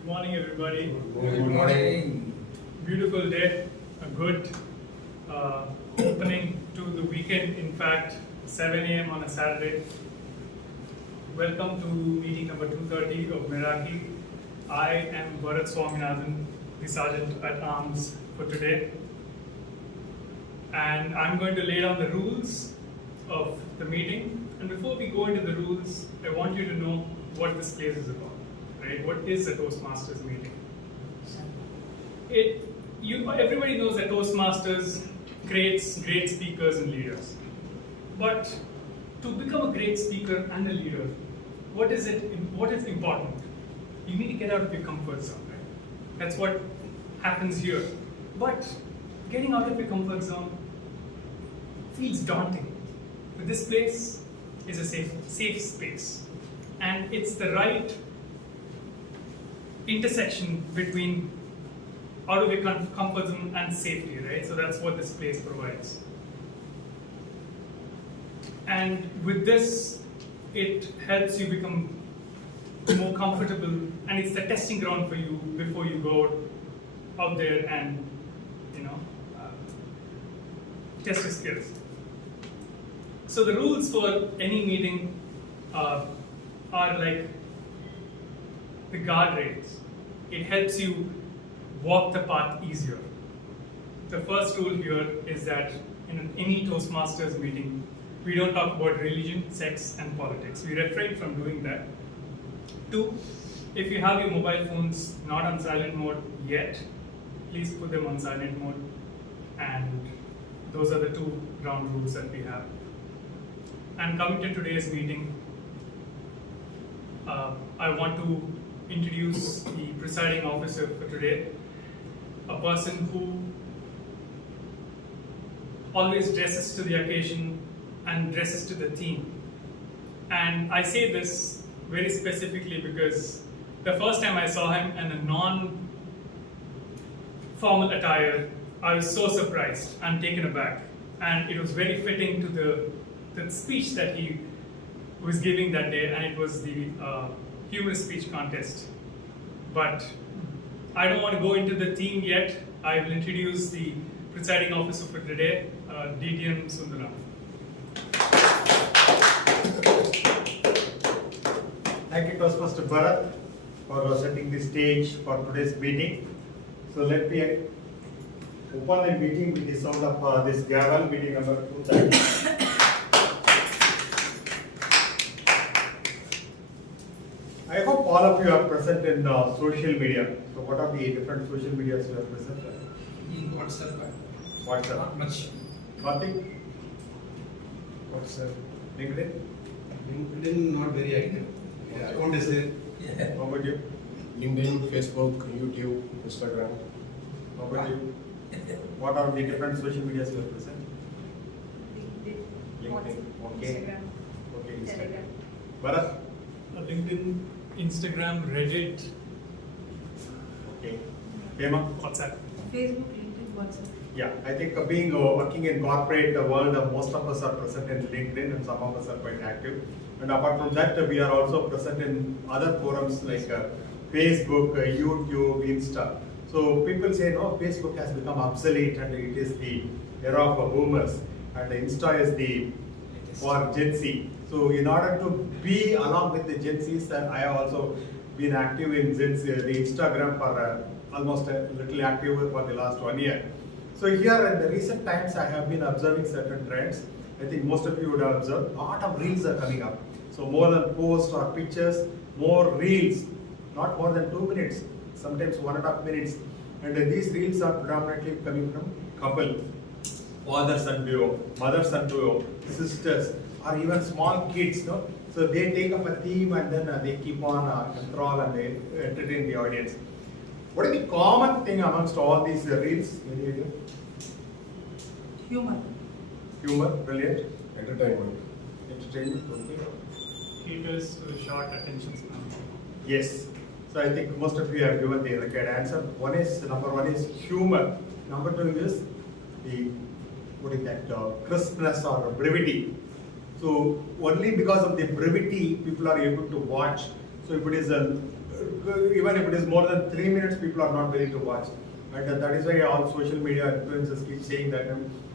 Good morning, everybody. Good morning. Beautiful day, a good opening to the weekend. In fact, 7 a.m. on a Saturday. Welcome to meeting number 230 of Meraki. I am Bharath the Sergeant at Arms for today. And I'm going to lay down the rules of the meeting. And before we go into the rules, I want you to know what this place is about. Right? What is a Toastmasters meeting? Everybody knows that Toastmasters creates great speakers and leaders. But to become a great speaker and a leader, what is important? You need to get out of your comfort zone, right? That's what happens here. But getting out of your comfort zone feels daunting. But this place is a safe space. And it's the right intersection between out of your comfort zone and safety, right? So that's what this place provides. And with this, it helps you become more comfortable, and it's the testing ground for you before you go out there and, test your skills. So the rules for any meeting are like the guardrails. It helps you walk the path easier. The first rule here is that in any Toastmasters meeting, we don't talk about religion, sex, and politics. We refrain from doing that. 2, if you have your mobile phones not on silent mode yet, please put them on silent mode. And those are the 2 ground rules that we have. And coming to today's meeting, I want to introduce the presiding officer for today, a person who always dresses to the occasion and dresses to the theme. And I say this very specifically because the first time I saw him in a non-formal attire, I was so surprised and taken aback. And it was very fitting to the speech that he was giving that day, and it was the humorous speech contest. But I don't want to go into the theme yet. I will introduce the presiding officer for today, DTM Sundararaman. Thank you, Toastmaster Bharath, for setting the stage for today's meeting. So let me open the meeting with the sound of this gavel, meeting number 230. I hope all of you are present in social media. So what are the different social medias you are present in? WhatsApp. WhatsApp. Not much. Karthick? WhatsApp. LinkedIn? LinkedIn not very active. Yeah. Account is there. Yeah. How about you? LinkedIn, Facebook, YouTube, Instagram. How about you? What are the different social medias you are present? LinkedIn. Okay. Instagram. Okay, Instagram. Telegram. Bharath? LinkedIn, Instagram, Reddit, Okay. Hema? WhatsApp. Facebook, LinkedIn, WhatsApp. Yeah, I think working in corporate world, most of us are present in LinkedIn and some of us are quite active. And apart from that, we are also present in other forums like Facebook, YouTube, Insta. So people say, no, Facebook has become obsolete and it is the era of boomers, and Insta is the for Gen Z. So in order to be along with the Gen Zs, I have also been active in the Instagram for almost a little active for the last 1 year. So here in the recent times, I have been observing certain trends. I think most of you would have observed, a lot of reels are coming up. So more than posts or pictures, more reels, not more than 2 minutes, sometimes 1.5 minutes. And these reels are predominantly coming from couple, fathers and duo, mothers and duo, sisters, or even small kids. No? So they take up a theme and then they keep on control and they entertain the audience. What is the common thing amongst all these reels? Any idea? Humor. Humor, brilliant. Entertainment. Entertainment, okay. Caters to short attention span. Yes. So I think most of you have given the required answer. Number one is humor. Number 2 is the crispness or brevity. So only because of the brevity, people are able to watch. So if it is a even if it is more than 3 minutes, people are not willing to watch. And that is why all social media influencers keep saying that.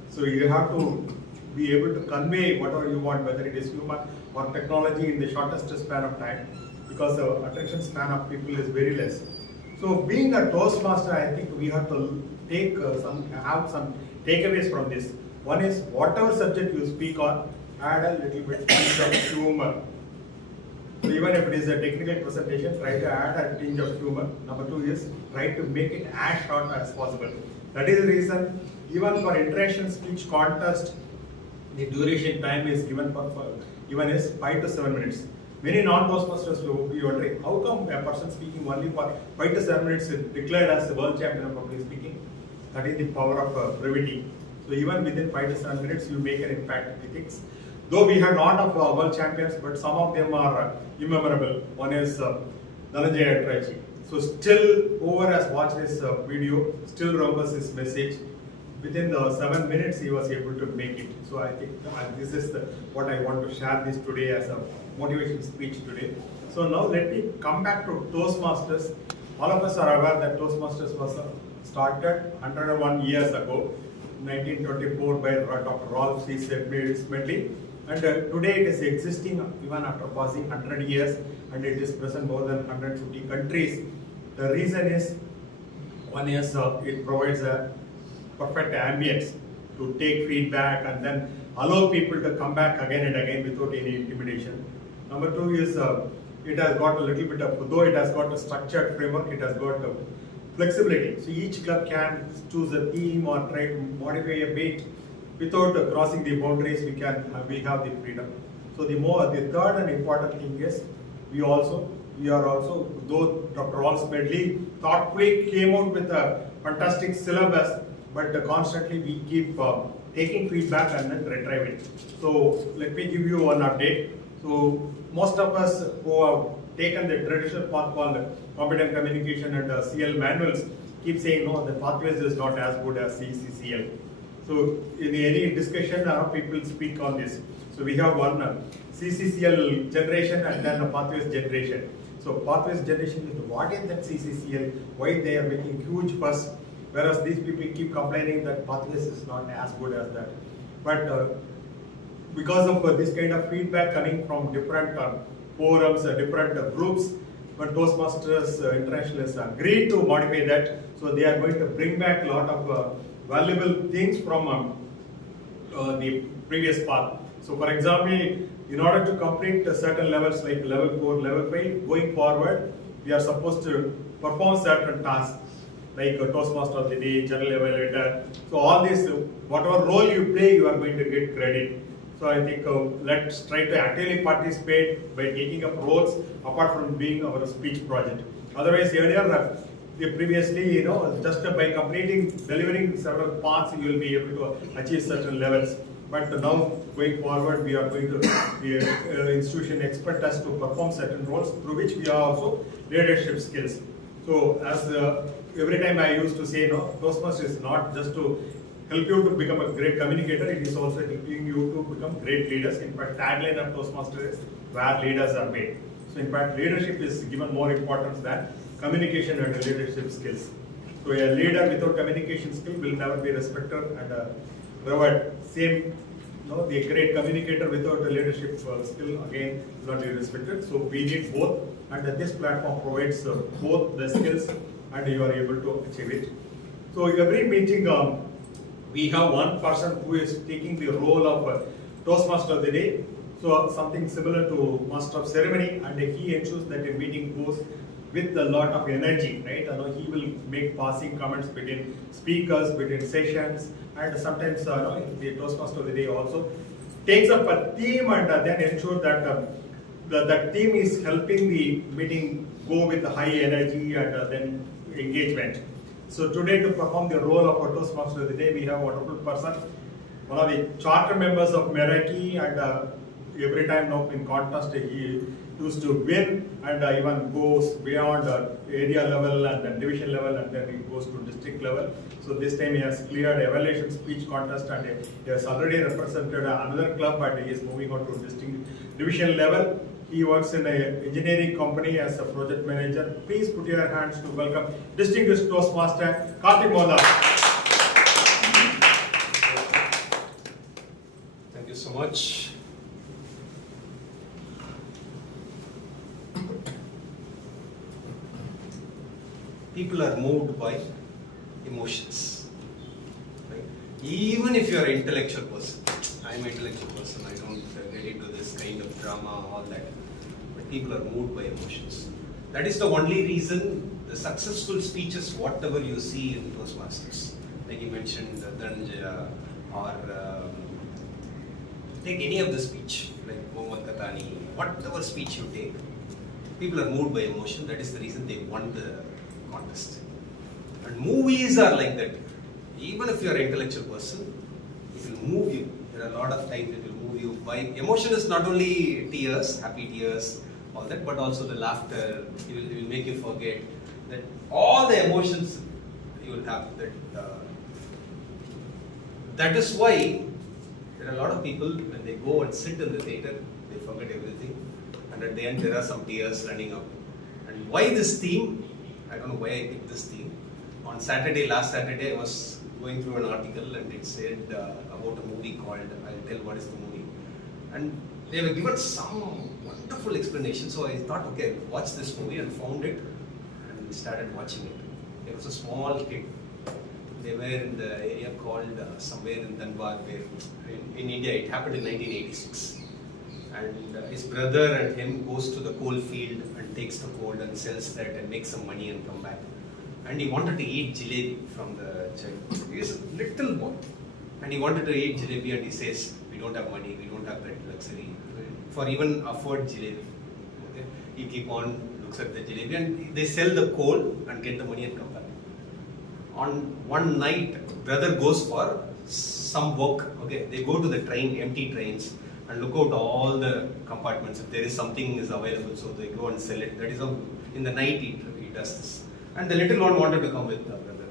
So you have to be able to convey whatever you want, whether it is human or technology, in the shortest span of time, because the attention span of people is very less. So being a Toastmaster, I think we have to have some takeaways from this. One is, whatever subject you speak on, add a little bit of humor. So even if it is a technical presentation, try to add a tinge of humor. Number two is, try to make it as short as possible. That is the reason, even for international speech contest, the duration time is given even is 5 to 7 minutes. Many non-Toastmasters will be wondering, how come a person speaking only for 5 to 7 minutes is declared as the world champion of public speaking? That is the power of brevity. So even within 5 to 7 minutes, you make an impact. I think, though we have lot of world champions, but some of them are immemorable. One is Dhananjaya Trachi. So still, whoever has watched this video still remembers his message. Within 7 minutes, he was able to make it. So I think this is what I want to share this today as a motivation speech today. So now let me come back to Toastmasters. All of us are aware that Toastmasters was started 101 years ago, 1924 by Dr. Rolf C. Smedley. And today it is existing even after passing 100 years, and it is present more than 150 countries. The reason is, one is it provides a perfect ambience to take feedback and then allow people to come back again and again without any intimidation. Number two is it has got a little bit of, though it has got a structured framework, it has got flexibility. So each club can choose a theme or try to modify a bit without crossing the boundaries. We have the freedom. So the third and important thing is, we are also, though Dr. Rolf Smedley thoughtfully came out with a fantastic syllabus, but constantly we keep taking feedback and then retrieve it. So let me give you one update. So most of us who have taken the traditional path called competent communication and CL manuals keep saying, no, the pathways is not as good as CCCL. So in any discussion, people speak on this. So we have one CCCL generation and then a pathways generation. So pathways generation is, what is that CCCL? Why they are making huge fuss? Whereas these people keep complaining that pathways is not as good as that. But because of this kind of feedback coming from different forums, different groups, but Toastmasters Internationalists agreed to modify that. So they are going to bring back a lot of valuable things from the previous path. So for example, in order to complete certain levels like level 4, level 5, going forward, we are supposed to perform certain tasks like Toastmaster of the Day, General Evaluator. So all this, whatever role you play, you are going to get credit. So I think let's try to actively participate by taking up roles apart from being our speech project. Otherwise, earlier, previously, just by delivering several paths, you will be able to achieve certain levels. But now, going forward, we are going to be an institution expect us to perform certain roles through which we are also leadership skills. So as every time I used to say, Toastmaster is not just to help you to become a great communicator, it is also helping you to become great leaders. In fact, tagline of Toastmaster is where leaders are made. So in fact, leadership is given more importance than communication and leadership skills. So a leader without communication skill will never be respected and revered. Same, the great communicator without a leadership skill again will not be respected. So we need both, and this platform provides both the skills, and you are able to achieve it. So every meeting, we have one person who is taking the role of Toastmaster of the Day. So something similar to Master of Ceremony, and he ensures that a meeting goes with a lot of energy, right? He will make passing comments between speakers, between sessions, and sometimes the Toastmaster of the Day also takes up a theme and then ensure that that theme is helping the meeting go with high energy and then engagement. So today, to perform the role of a Toastmaster of the Day, we have a wonderful person, one of the charter members of Meraki, and every time now in contest he used to win and even goes beyond area level and then division level, and then he goes to district level. So this time he has cleared evaluation speech contest, and he has already represented another club, and he is moving on to division level. He works in an engineering company as a project manager. Please put your hands to welcome distinguished Toastmaster Karthick Mohandoss. Thank you so much. People are moved by emotions. Right? Even if you are an intellectual person, I am an intellectual person, I don't get into this kind of drama, all that. But people are moved by emotions. That is the only reason the successful speeches, whatever you see in Toastmasters, like you mentioned, Dhananjaya, or take any of the speech, like Mohammed, whatever speech you take, people are moved by emotion. That is the reason they won the contest. And movies are like that. Even if you are an intellectual person, it will move you. There are a lot of times it will move you by emotion. Is not only tears, happy tears, all that, but also the laughter. It will make you forget that all the emotions you will have. That is why there are a lot of people when they go and sit in the theater, they forget everything, and at the end there are some tears running out. And why this theme? I don't know why I picked this theme. On Saturday, last Saturday, I was going through an article and it said about a movie called, I'll tell what is the movie. And they were given some wonderful explanation. So I thought, okay, watch this movie, and found it and started watching it. There was a small kid. They were in the area called somewhere in Dhanbad, where in India it happened in 1986. And his brother and him goes to the coal field and takes the coal and sells that and makes some money and come back. And he wanted to eat jalebi from the child. He is a little boy. And he wanted to eat jalebi, and he says, we don't have money, we don't have that luxury for even afford jalebi. Okay? He keep on, looks at the jalebi, and they sell the coal and get the money and come back. On one night, brother goes for some work. Okay, they go to the train, empty trains, and look out all the compartments. If there is something is available, so they go and sell it. That is how in the night he does this. And the little one wanted to come with the brother.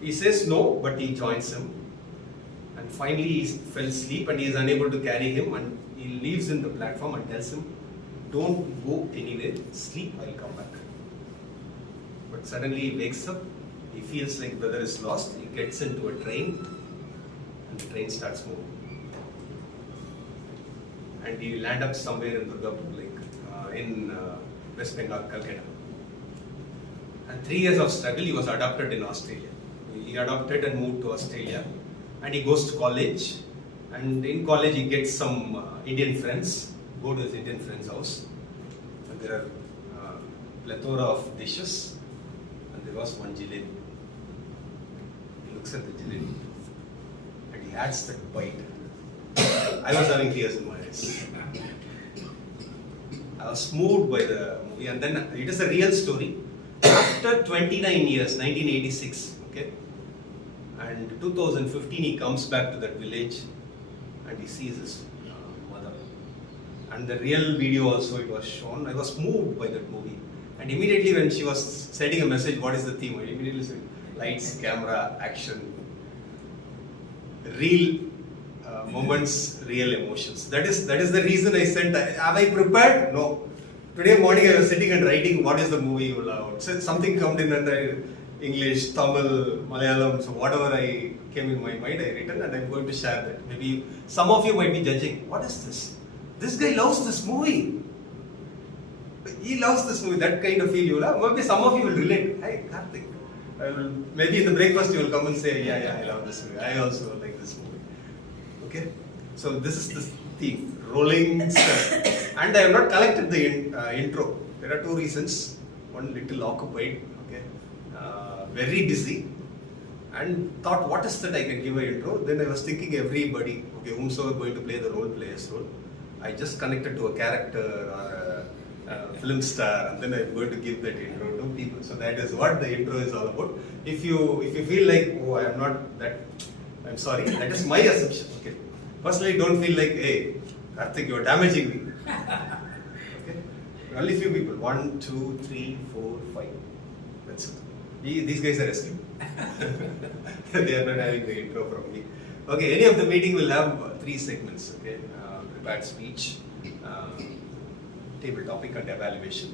He says no, but he joins him. And finally he fell asleep and he is unable to carry him, and he leaves in the platform and tells him, don't go anywhere, sleep, I'll come back. But suddenly he wakes up, he feels like brother is lost, he gets into a train and the train starts moving. And he will land up somewhere in Durga, in West Bengal, Calcutta. And 3 years of struggle, he was adopted in Australia. He adopted and moved to Australia. And he goes to college. And in college, he gets some Indian friends. Go to his Indian friend's house. And there are plethora of dishes. And there was one jalebi. He looks at the jalebi. And he adds that bite. I was having tears in my eyes. I was moved by the movie. And then it is a real story. After 29 years, 1986, okay, and 2015, he comes back to that village and he sees his mother. And the real video also, it was shown. I was moved by that movie. And immediately when she was sending a message, what is the theme? I immediately said, lights, camera, action, real moments, real emotions. That is the reason I sent. Have I prepared? No. Today morning I was sitting and writing what is the movie you allowed. So something come in under English, Tamil, Malayalam, so whatever I came in my mind I written, and I'm going to share that. Maybe some of you might be judging, what is this? This guy loves this movie. He loves this movie, that kind of feel you will have. Maybe some of you will relate. Hey, Karthick. Maybe in the breakfast you will come and say, yeah, I love this movie. I also like this movie. Okay? So this is the theme, rolling star. And I have not collected the intro. There are two reasons. One, little occupied, okay, very busy, and thought, what is that I can give an intro? Then I was thinking everybody, okay, whomsoever going to play the role, player's role. I just connected to a character or a film star, and then I'm going to give that intro to people. So that is what the intro is all about. If you feel like, oh, I am not that, I'm sorry. That is my assumption. Okay. Personally, don't feel like, hey, Karthick, you are damaging me. Okay. Only few people. 1, 2, 3, 4, 5. That's it. These guys are asleep. They are not having the intro from me. Okay. Any of the meeting will have 3 segments. Okay. Prepared speech, table topic and evaluation,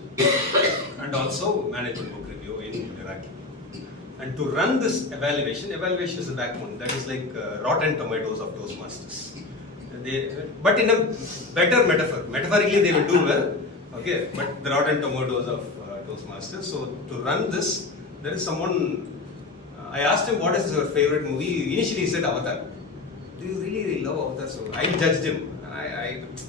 and also management book review in Meraki. And to run this evaluation is the backbone. That is like rotten tomatoes of Toastmasters. But in a better metaphor. Metaphorically, they will do well. Okay, but the rotten tomatoes of Toastmasters. So to run this, there is someone. I asked him what is your favorite movie. Initially, he said Avatar. Do you really love Avatar? So I judged him.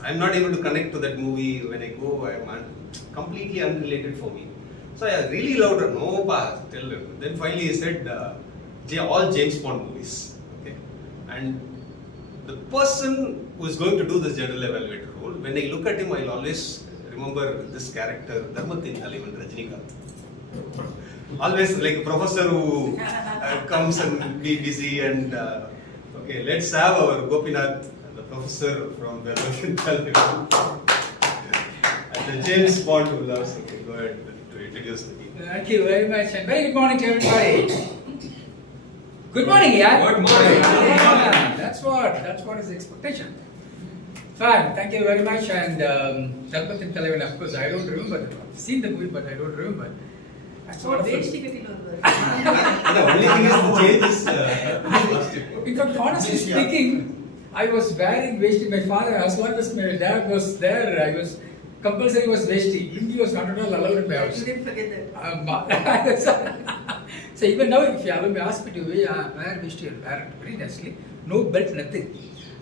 I'm not able to connect to that movie when I go. I'm completely unrelated for me. So I really loved her. No, pa, tell him. Then finally he said all James Bond movies. Okay, and the person who is going to do this general evaluator role, when I look at him, I'll always remember this character, Dharmathin Thalivan Rajinikanth. Always like a professor who comes and be busy and okay, let's have our Gopinath, the professor from Velavan Thalivan. And the James Bond who loves. Okay, go ahead to introduce the people. Thank you very much and very good morning to everybody. Good morning, yeah. Good morning. Yeah, that's what is the expectation. Fine, thank you very much. And Dharmathin Thalivan, of course, I don't remember. I've seen the movie, but I don't remember. That's what Wage ticket in over. The only thing is the change is In fact, honestly speaking, I was wearing vesti. My father, as long as my dad was there, I was compulsory was vesti. Hindi was not at all allowed in my house. You didn't forget that. So even now, if you ask me to wear vesti, I'll wear it very nicely. No belt, nothing.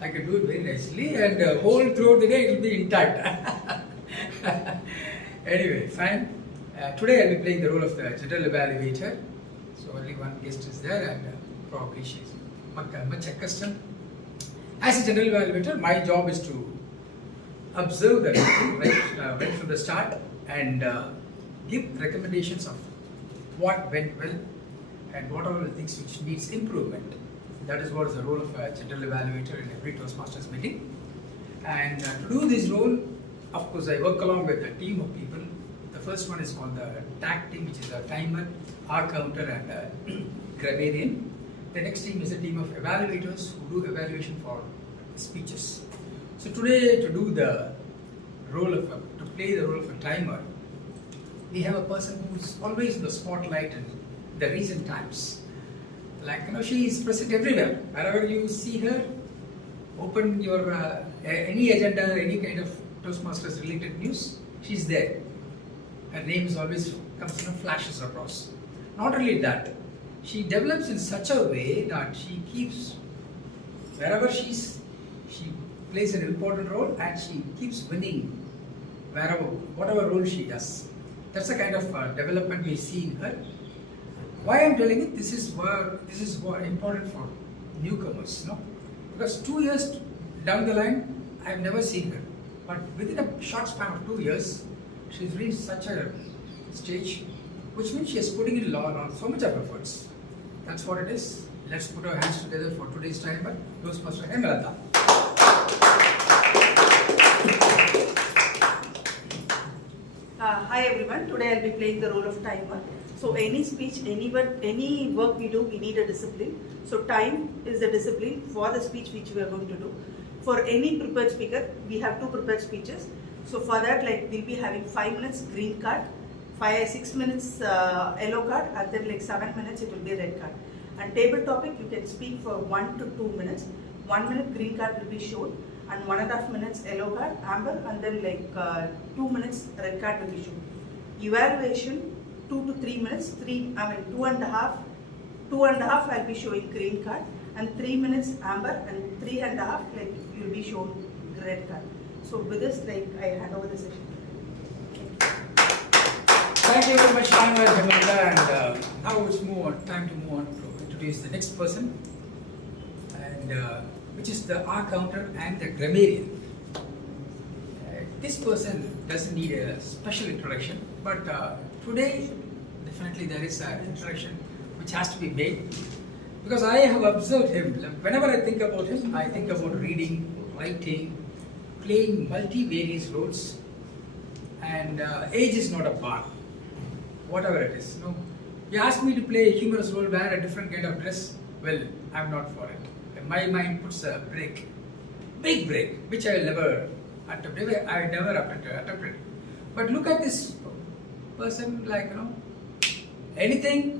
I can do it very nicely, and whole throughout the day it will be intact. Anyway, fine. Today I'll be playing the role of the general evaluator. So only one guest is there, and probably she's much accustomed. As a general evaluator, my job is to observe the right from the start and give recommendations of what went well and what are the things which needs improvement. That is what is the role of a general evaluator in every Toastmasters meeting. And to do this role, of course, I work along with a team of people. The first one is called the TAC team, which is a timer, R counter, and Grammarian. The next team is a team of evaluators who do evaluation for speeches. So today, to do the role of to play the role of a timer, we have a person who's always in the spotlight in the recent times. Like, she is present everywhere. Wherever you see her, open your any agenda, any kind of Toastmasters related news, she's there. Her name is always comes flashes across. Not only that, she develops in such a way that she keeps wherever she plays an important role and she keeps winning whatever role she does. That's the kind of development we see in her. Why I'm telling it, this is what important for newcomers, because 2 years down the line, I've never seen her. But within a short span of 2 years, she's reached such a stage, which means she is putting in on so much of efforts. That's what it is. Let's put our hands together for today's timer, Toastmaster Hemalatha. Hi everyone, today I'll be playing the role of timer. So any speech, any work we do, we need a discipline. So time is the discipline for the speech which we are going to do. For any prepared speaker, we have 2 prepared speeches. So for that, we'll be having 5 minutes green card, 6 minutes yellow card, and then 7 minutes it will be red card. And table topic, you can speak for 1 to 2 minutes. 1 minute green card will be shown, and 1.5 minutes yellow card, amber, and then 2 minutes red card will be shown. Evaluation, 2 to 3 minutes. 2.5 I'll be showing green card, and 3 minutes amber, and 3.5 you'll be shown red card. So with this, I hand over the session. Thank you very much, Hemalatha, and now it's time to move on to introduce the next person, and which is the R counter and the grammarian. This person doesn't need a special introduction, but today definitely there is an introduction which has to be made, because I have observed him. Whenever I think about him, I think about reading, writing, playing multi-various roles, and age is not a bar, whatever it is. You ask me to play a humorous role, wear a different kind of dress, well, I'm not for it. My mind puts a big break, which I will never attempt. I never attempted. But look at this person, like, you know, anything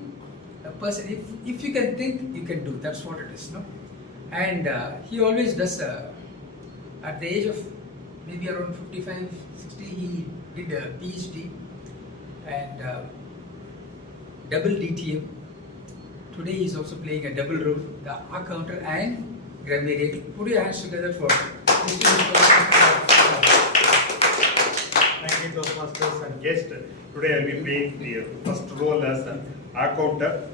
a person, if you can think, you can do. That's what it is, no? And he always does, at the age of maybe around 55, 60, he did a PhD and double DTM. Today he is also playing a double role, the R counter and grammarian. Put your hands together for Thank you, Toastmasters and guest. Today I will be playing the first role as an R counter.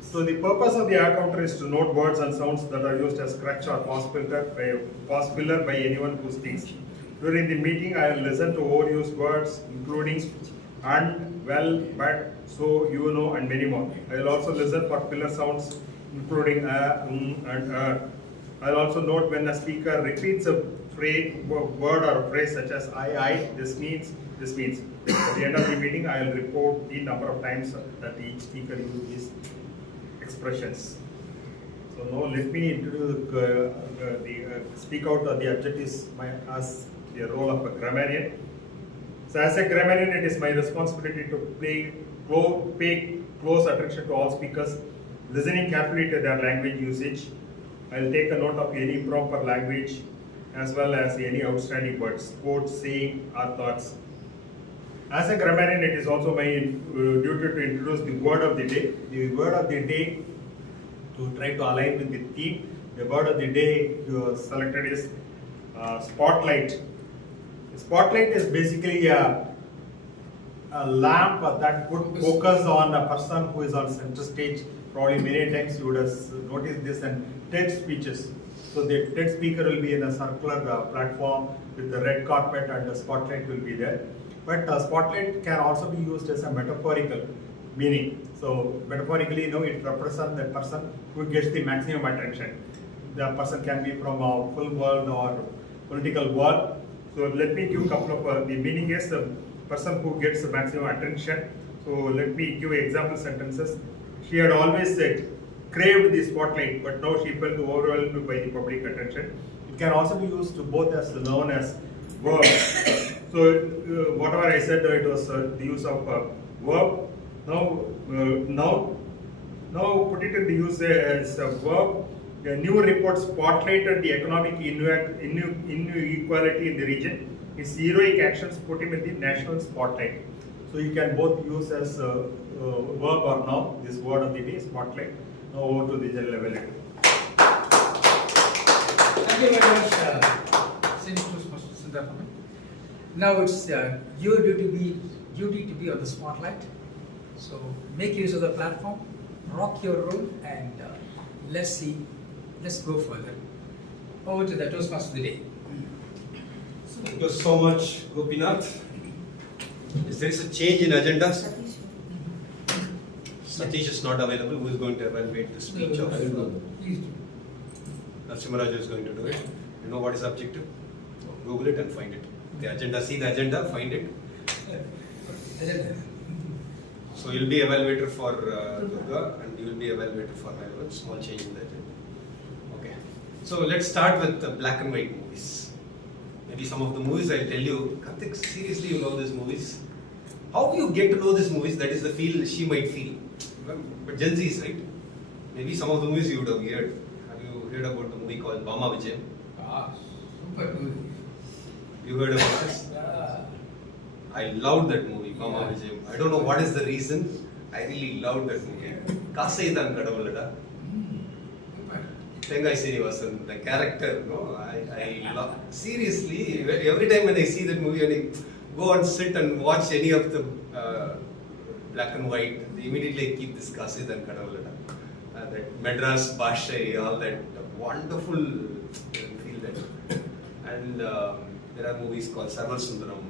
So the purpose of the R counter is to note words and sounds that are used as crutch or pause filler by anyone who speaks. During the meeting, I will listen to overused words, including and, well, but, so, you know, and many more. I will also listen for filler sounds, including and I will also note when a speaker repeats a word or a phrase such as I, this means. At the end of the meeting, I will report the number of times that each speaker used these expressions. So now let me introduce speak out the objectives as the role of a grammarian. So as a grammarian, it is my responsibility to pay close attention to all speakers, listening carefully to their language usage. I will take a note of any improper language as well as any outstanding words, quotes, saying, or thoughts. As a grammarian, it is also my duty to introduce the word of the day. The word of the day, to try to align with the theme, the word of the day you selected is spotlight. Spotlight is basically a lamp that would focus on a person who is on center stage. Probably many times you would have noticed this in TED speeches. So the TED speaker will be in a circular platform with the red carpet and the spotlight will be there. But spotlight can also be used as a metaphorical meaning. So metaphorically, it represents the person who gets the maximum attention. The person can be from a full world or political world. So let me give a couple of, the meaning is the person who gets the maximum attention. So let me give example sentences. She had always craved the spotlight, but now she felt overwhelmed by the public attention. It can also be used to both as the noun as verb. So whatever I said, it was the use of verb. Now put it in the use as a verb. The new report spotlighted the economic inequality in the region. His heroic actions put him in the national spotlight. So you can both use as verb or noun, this word of the day, spotlight. Now over to the general evaluator. Thank you very much, Toastmaster Sundararaman. Now it's your duty to be on the spotlight. So make use of the platform, rock your role, and let's go further. Over to the Toastmaster of the day. Thank you so much, Gopinath. Is there a change in agenda? Sateesh is not available. Who is going to evaluate the speech of? Please do. Narasimharaju is going to do it. You know what is objective? Google it and find it. The agenda, see the agenda, find it. So you'll be evaluator for Durga and you will be evaluator for Velavan. Small change in the agenda. Okay. So let's start with the black and white movies. Maybe some of the movies I'll tell you. Karthick, seriously you love these movies? How do you get to know these movies? That is the feel she might feel. But Gen Z's, right? Maybe some of the movies you would have heard. Have you heard about the movie called Mama Vijay? Super movie. You heard about this? I loved that movie, Mama Vijay. I don't know what is the reason. I really loved that movie. Kasai Than Kadavulada. Tengai Srivasan, the character, I love. Seriously, every time when I see that movie, I go and sit and watch any of the black and white, immediately I keep this Kasai Than Kadavulada. That Madras Bhasha, all that wonderful feel that. And there are movies called Sarva Sundaram.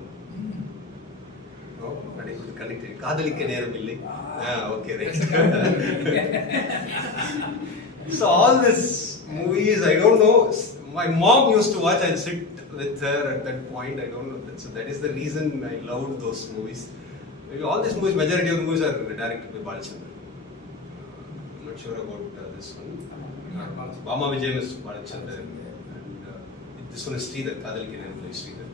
No, I could connect it. Kadalike Neramilli. Okay, right. So all these movies, I don't know. My mom used to watch. I'd sit with her at that point. I don't know. So that is the reason I loved those movies. Maybe all these movies, majority of the movies are directed by Balachandran. I'm not not sure about this one. Bama Vijayam is Bharachandar, and this one is Sridhar, Kadal Ki Nirmala is Sridhar.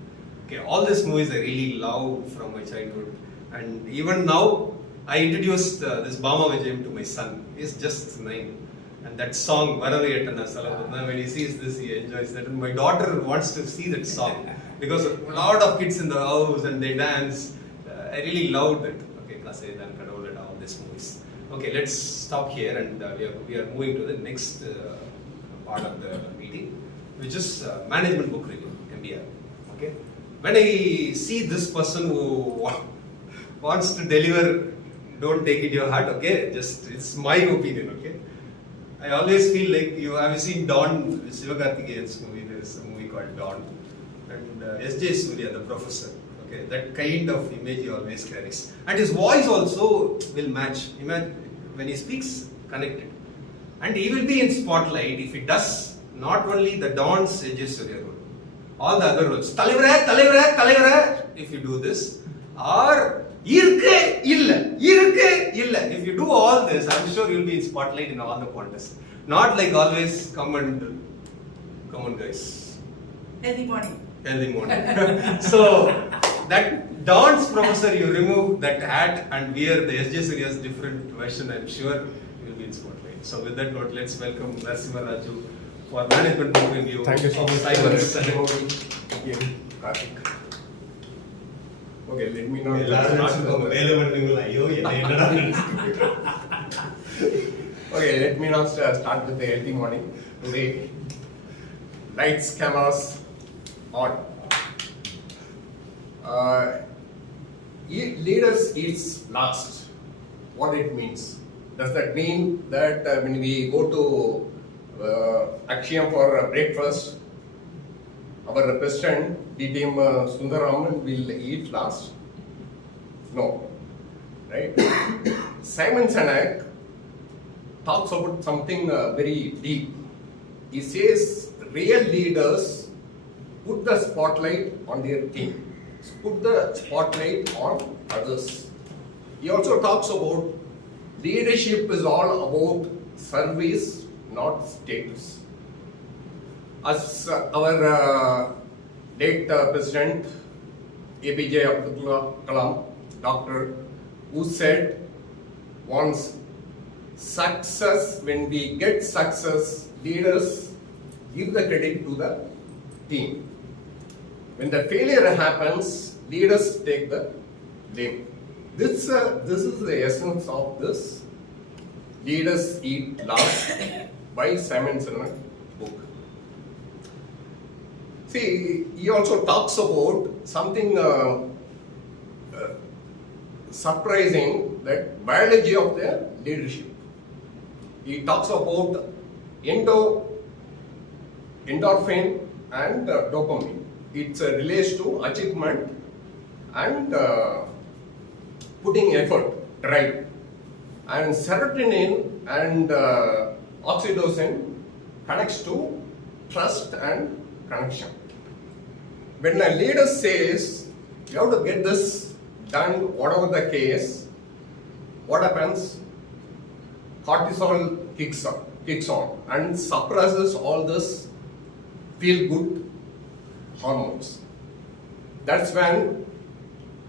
Okay, all these movies I really love from my childhood, and even now I introduced this Bama Vijayam to my son. He's just 9. And that song, Velavan, when he sees this, he enjoys that. And my daughter wants to see that song because a lot of kids in the house and they dance. I really loved it. Okay, Kasey and Kadol and all these movies. Okay, let's stop here and we are moving to the next part of the meeting, which is management book review, MBR. Okay, when I see this person who wants to deliver, don't take it to your heart. Okay, just it's my opinion. Okay. I always feel like you have seen Dawn, Sivakarthikeyan's movie. There is a movie called Dawn, and S.J. Surya, the professor. Okay, that kind of image he always carries, and his voice also will match. Imagine when he speaks, connected, and he will be in spotlight if he does not only the Dawn's S.J. Surya role, all the other roles. Talivara. If you do this, or Irke illa. If you do all this, I'm sure you'll be in spotlight in all the contests. Not like always come on guys. Early morning. So that Dawn's professor, you remove that hat and wear the S.J. Surya's different version, I'm sure you'll be in spotlight. So with that note, let's welcome Narasimharaju for management book review. Thank you so much. Karthick. Okay, let me not Okay, let me now start with the early morning. Today, lights, cameras, on. Leaders eats last. What it means? Does that mean that when we go to Akshayam for breakfast, our president, DTM Sundararaman, will eat last? No. Right? Simon Sinek talks about something very deep. He says real leaders put the spotlight on their team, put the spotlight on others. He also talks about leadership is all about service, not status. As our late President APJ Abdul Kalam, doctor, who said once, success, when we get success, leaders give the credit to the team. When the failure happens, leaders take the blame. This is the essence of this Leaders Eat Last by Simon Sinek book. See, he also talks about something surprising, that biology of the leadership. He talks about endorphin and dopamine. It relates to achievement and putting effort, drive. And serotonin and oxytocin connects to trust and connection. When a leader says, you have to get this done, whatever the case, what happens? Cortisol kicks on and suppresses all this feel-good hormones. That's when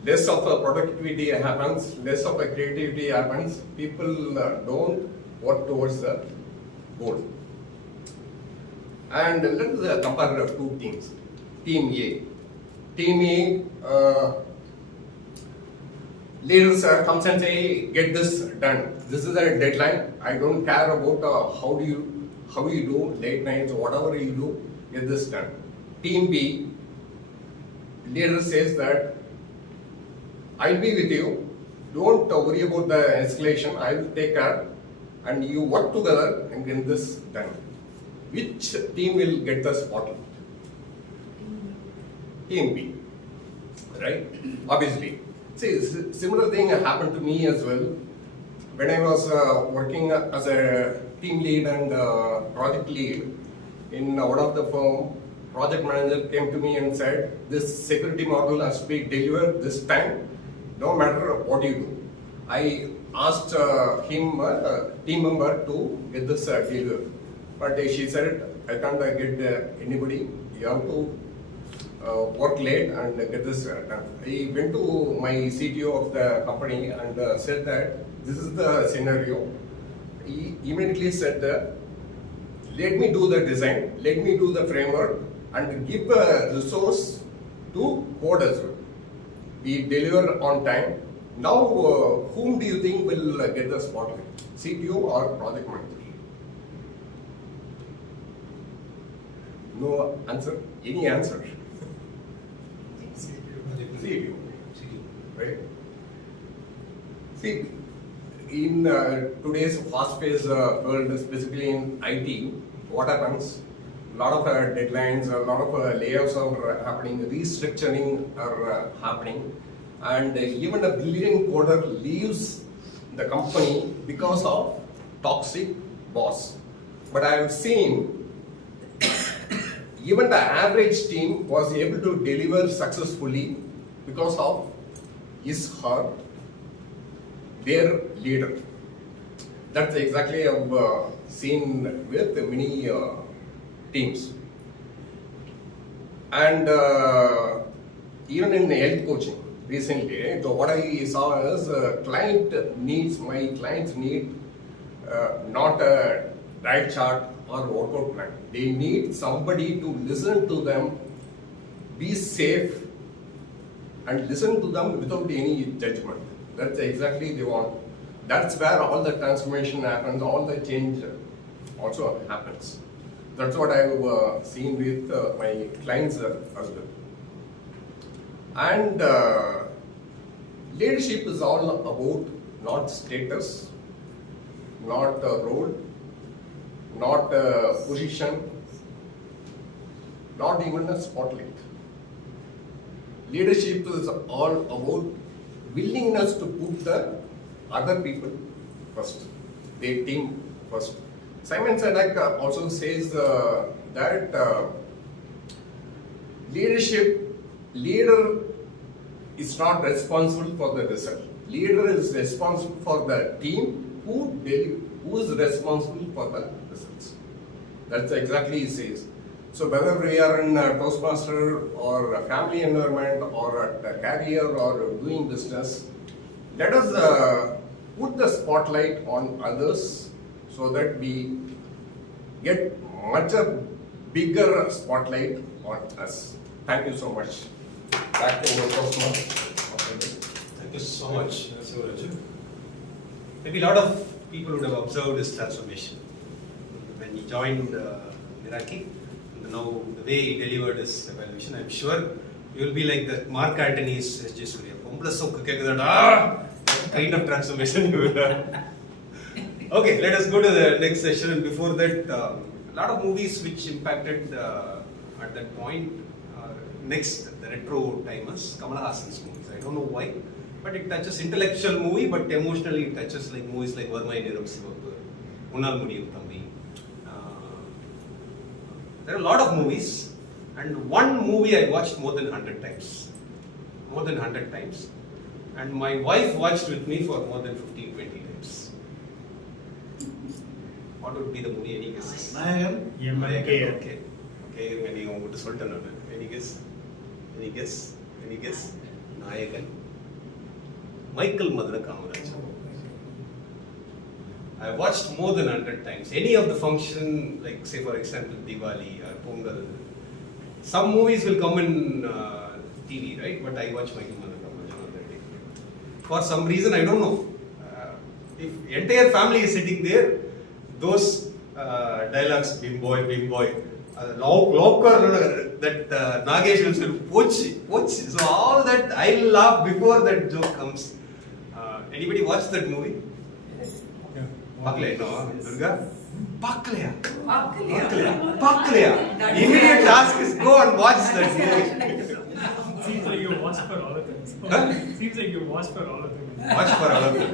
less of a productivity happens, less of a creativity happens, people don't work towards the goal. And let's compare two teams. Team A. Team A, leaders comes and say, get this done. This is a deadline. I don't care about how you do, late nights, whatever you do, get this done. Team B, leader says that I'll be with you. Don't worry about the escalation. I will take care, and you work together and get this done. Which team will get the spotlight? Team B, right? Obviously. See, similar thing happened to me as well. When I was working as a team lead and project lead in one of the firm, project manager came to me and said, this security model has to be delivered this time, no matter what you do. I asked him, team member, to get this deal. But she said, I can't get anybody. You have to work late and get this done. I went to my CTO of the company and said that this is the scenario. He immediately said that, let me do the design, let me do the framework and give a resource to coders. We deliver on time. Now, whom do you think will get the spotlight? CTO or project manager? No answer? Any answer? CTO. Right? See, in today's fast-paced world, specifically in IT, what happens? A lot of deadlines, a lot of layoffs are happening, restructuring are happening, and even a brilliant coder leaves the company because of toxic boss. But I have seen even the average team was able to deliver successfully because of his or their leader. That's exactly I've seen with many teams. And even in health coaching recently, what I saw is my clients need not a diet chart or workout plan. They need somebody to listen to them, be safe, and listen to them without any judgment. That's exactly they want. That's where all the transformation happens, all the change also happens. That's what I've seen with my clients as well. And leadership is all about not status, not role, not position, not even a spotlight. Leadership is all about willingness to put the other people first, their team first. Simon Sinek also says that leader is not responsible for the result. Leader is responsible for the team who is responsible for the results. That's exactly he says. So whether we are in a Toastmaster or a family environment or at a career or doing business, let us put the spotlight on others so that we get much a bigger spotlight on us. Thank you so much. Back to our Toastmaster. Thank you so much, Narasimharaju. Maybe a lot of people would have observed this transformation. When he joined Meraki, now the way he delivered his evaluation, I'm sure you will be like that Mark Antony's SJ Surya. Kind of transformation you will have. Okay, let us go to the next session, and before that, a lot of movies which impacted at that point. Next, the retro timers, Kamal Haasan's movies. I don't know why, but it touches intellectual movie, but emotionally it touches like movies like Varma Niram Sivappu, Unnal Mudiyum Thambi. There are a lot of movies, and one movie I watched more than 100 times. More than 100 times. And my wife watched with me for more than 15-20 times. What would be the movie? Any guesses? Nayagan. Okay. Any guess? Any guess? Any guess? Nayagan. Michael Madhura Kamaraj. I watched more than 100 times. Any of the function, like say for example Diwali or Pongal. Some movies will come in TV, right? But I watch Michael Madhura Kamaraj on that day. For some reason, I don't know. If entire family is sitting there, those dialogues, bim boy, that Nagesh will say, poch. So all that, I laugh before that joke comes. Anybody watch that movie? Pakle, no? Durga? Pakleya. Immediate task is go and watch that movie. Seems like you watched for all of them. Huh? Seems like you watched for all of them. Watch for all of them.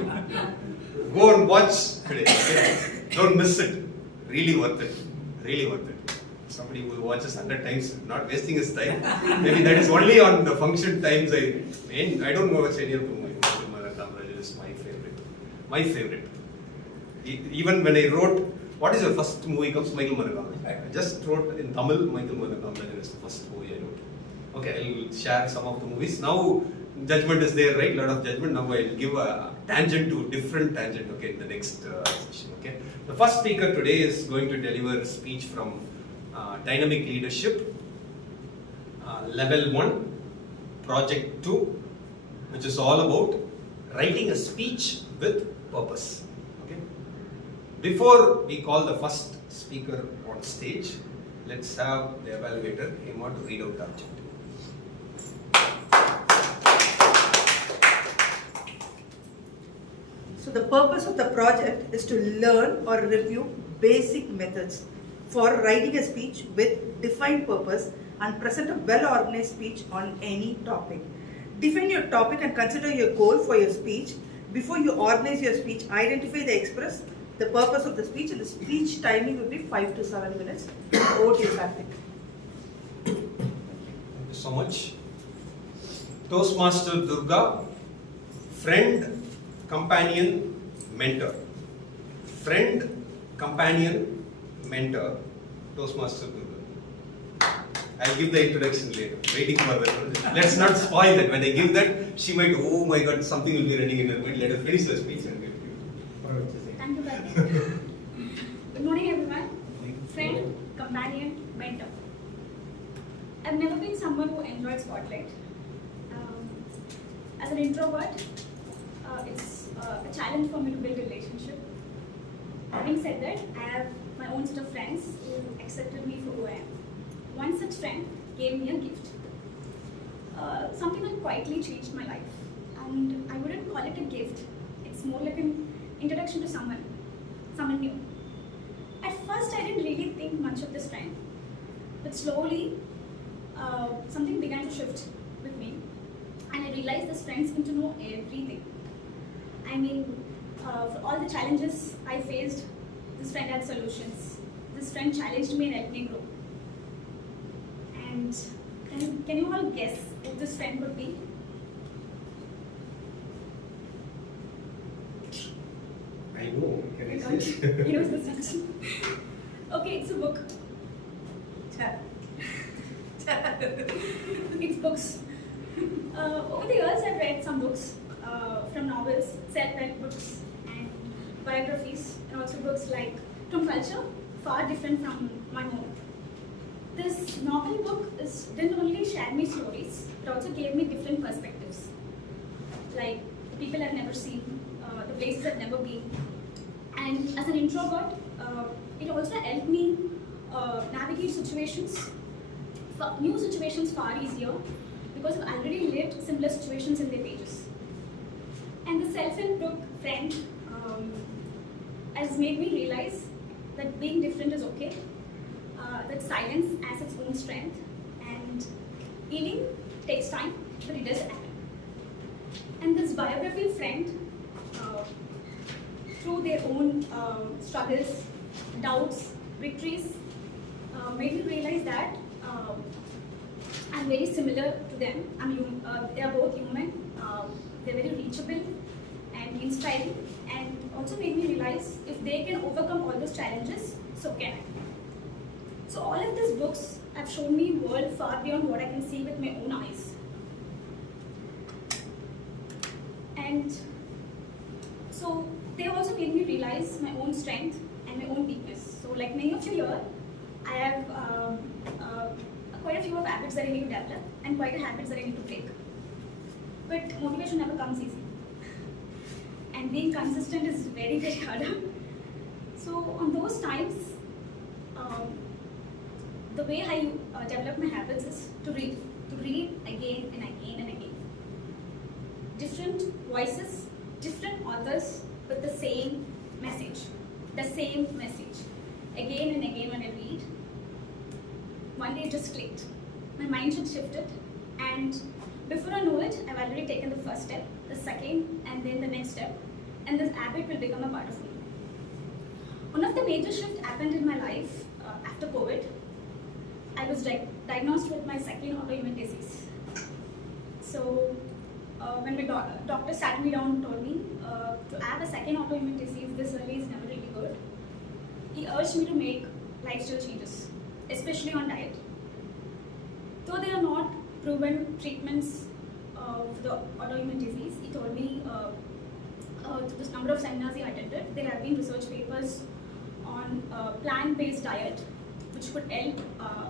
Go and watch today. Don't miss it. Really worth it. Really worth it. Somebody who watches 100 times, not wasting his time. Maybe that is only on the function times. I don't know what's any of them. Is my favorite. my favorite. Even when I wrote, what is your first movie comes, Michael Managam. I just wrote in Tamil, Michael Managam, that is the first movie I wrote. Okay, I'll share some of the movies. Now, judgment is there, right? Lot of judgment. Now I'll give a tangent to different tangent, okay, in the next session, okay. The first speaker today is going to deliver a speech from Dynamic Leadership, Level 1, Project 2, which is all about writing a speech with purpose. Okay. Before we call the first speaker on stage, let's have the evaluator, Hema, to read out the objective. So the purpose of the project is to learn or review basic methods for writing a speech with defined purpose and present a well-organized speech on any topic. Define your topic and consider your goal for your speech. Before you organize your speech, identify the express, the purpose of the speech, and the speech timing will be 5 to 7 minutes. Over to you, Karthick. Thank you so much. Toastmaster Durga, friend, companion, mentor. Friend, companion, mentor, Toastmaster Durga. I'll give the introduction later. Waiting for that. Let's not spoil that. When I give that, she might, oh my god, something will be running in her mind. Let her finish the speech and give it to you. Thank you, Karthick. Good morning, everyone. Friend, companion, mentor. I've never been someone who enjoyed spotlight. As an introvert, it's a challenge for me to build a relationship. Having said that, I have my own set of friends who accepted me for who I am. One such friend gave me a gift. Something that quietly changed my life. And I wouldn't call it a gift. It's more like an introduction to someone new. At first, I didn't really think much of this friend. But slowly, something began to shift with me. And I realized this friend seemed to know everything. I mean, for all the challenges I faced, this friend had solutions. This friend challenged me and helped me grow. And can you all guess who this friend could be? I know. Can I say? He knows this much. Okay, it's a book. It's books. Over the years, I've read some books, from novels, self-help books, and biographies, and also books like from culture, far different from my home. This novel book didn't only share me stories, it also gave me different perspectives, like the people I've never seen, the places I've never been. And as an introvert, it also helped me navigate new situations far easier, because I've already lived similar situations in their pages. And the self-help book friend has made me realize that being different is okay, that silence has its own strength, and healing takes time, but it does happen. And this biography friend, through their own struggles, doubts, victories, made me realize that I'm very similar to them. They are both human. They're very reachable and inspiring, and also made me realize if they can overcome all those challenges, so can I. So all of these books have shown me a world far beyond what I can see with my own eyes. And so they also made me realize my own strength and my own weakness. So like many of you here, I have quite a few of habits that I need to develop and quite a habits that I need to break. But motivation never comes easy. And being consistent is very, very hard. So on those times, the way I develop my habits is to read again and again and again. Different voices, different authors with the same message. Again and again when I read, one day it just clicked. My mindset shifted, and before I know it, I've already taken the first step, the second, and then the next step, and this habit will become a part of me. One of the major shifts happened in my life after COVID. I was diagnosed with my second autoimmune disease. So when my doctor sat me down and told me to have a second autoimmune disease this early is never really good. He urged me to make lifestyle changes, especially on diet. Though they are not proven treatments for the autoimmune disease, he told me this number of seminars he attended, there have been research papers on plant-based diet which could help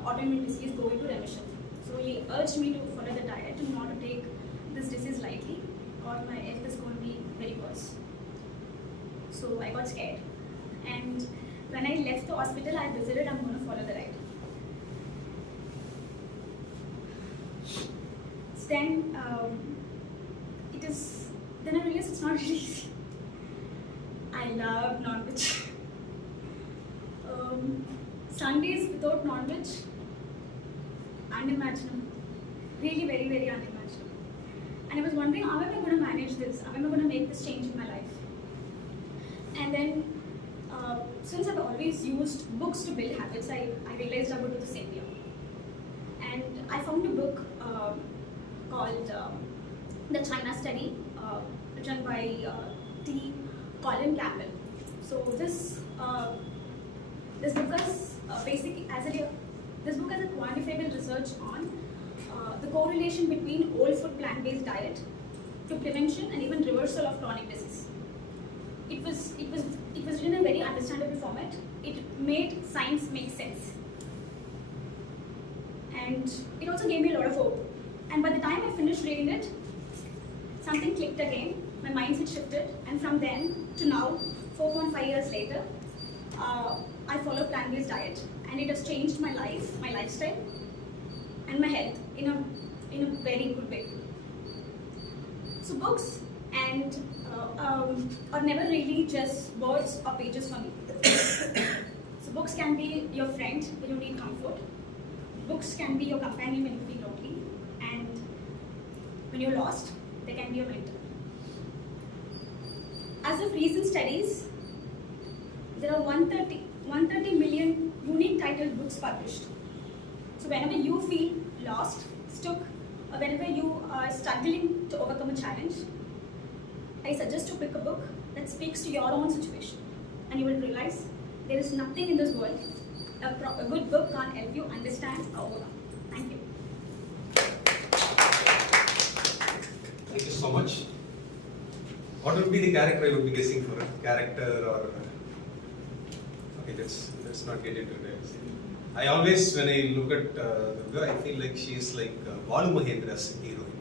autoimmune disease go into remission. So he urged me to follow the diet and not to take this disease lightly or my health is going to be very worse. So I got scared. And when I left the hospital, I decided I'm going to follow the diet. Then then I realized it's not really easy. I love non-veg. Sundays without non-veg, unimaginable. Really very, very unimaginable. And I was wondering, how am I going to manage this? How am I going to make this change in my life? And then, since I've always used books to build habits, I realized I would do the same here. And I found a book called The China Study, written by T. Colin Campbell. So this book has this book has a quantifiable research on the correlation between whole food plant-based diet to prevention and even reversal of chronic disease. It was written in a very understandable format. It made science make sense, and it also gave me a lot of hope. And by the time I finished reading it, something clicked again. My mindset shifted, and from then to now, 4.5 years later, I follow plant-based diet, and it has changed my life, my lifestyle, and my health in a very good way. So books and are never really just words or pages for me. So books can be your friend when you need comfort. Books can be your companion when you feel lonely, and when you're lost, they can be your mentor. As of recent studies, there are 130 million unique titled books published. So whenever you feel lost, stuck, or whenever you are struggling to overcome a challenge, I suggest to pick a book that speaks to your own situation, and you will realize there is nothing in this world a good book can't help you understand or overcome. Thank you. Thank you so much. What would be the character I would be guessing for? Character or... Okay, let's not get into that. I always, when I look at Durga, I feel like she is like Balu Mahendra's heroine.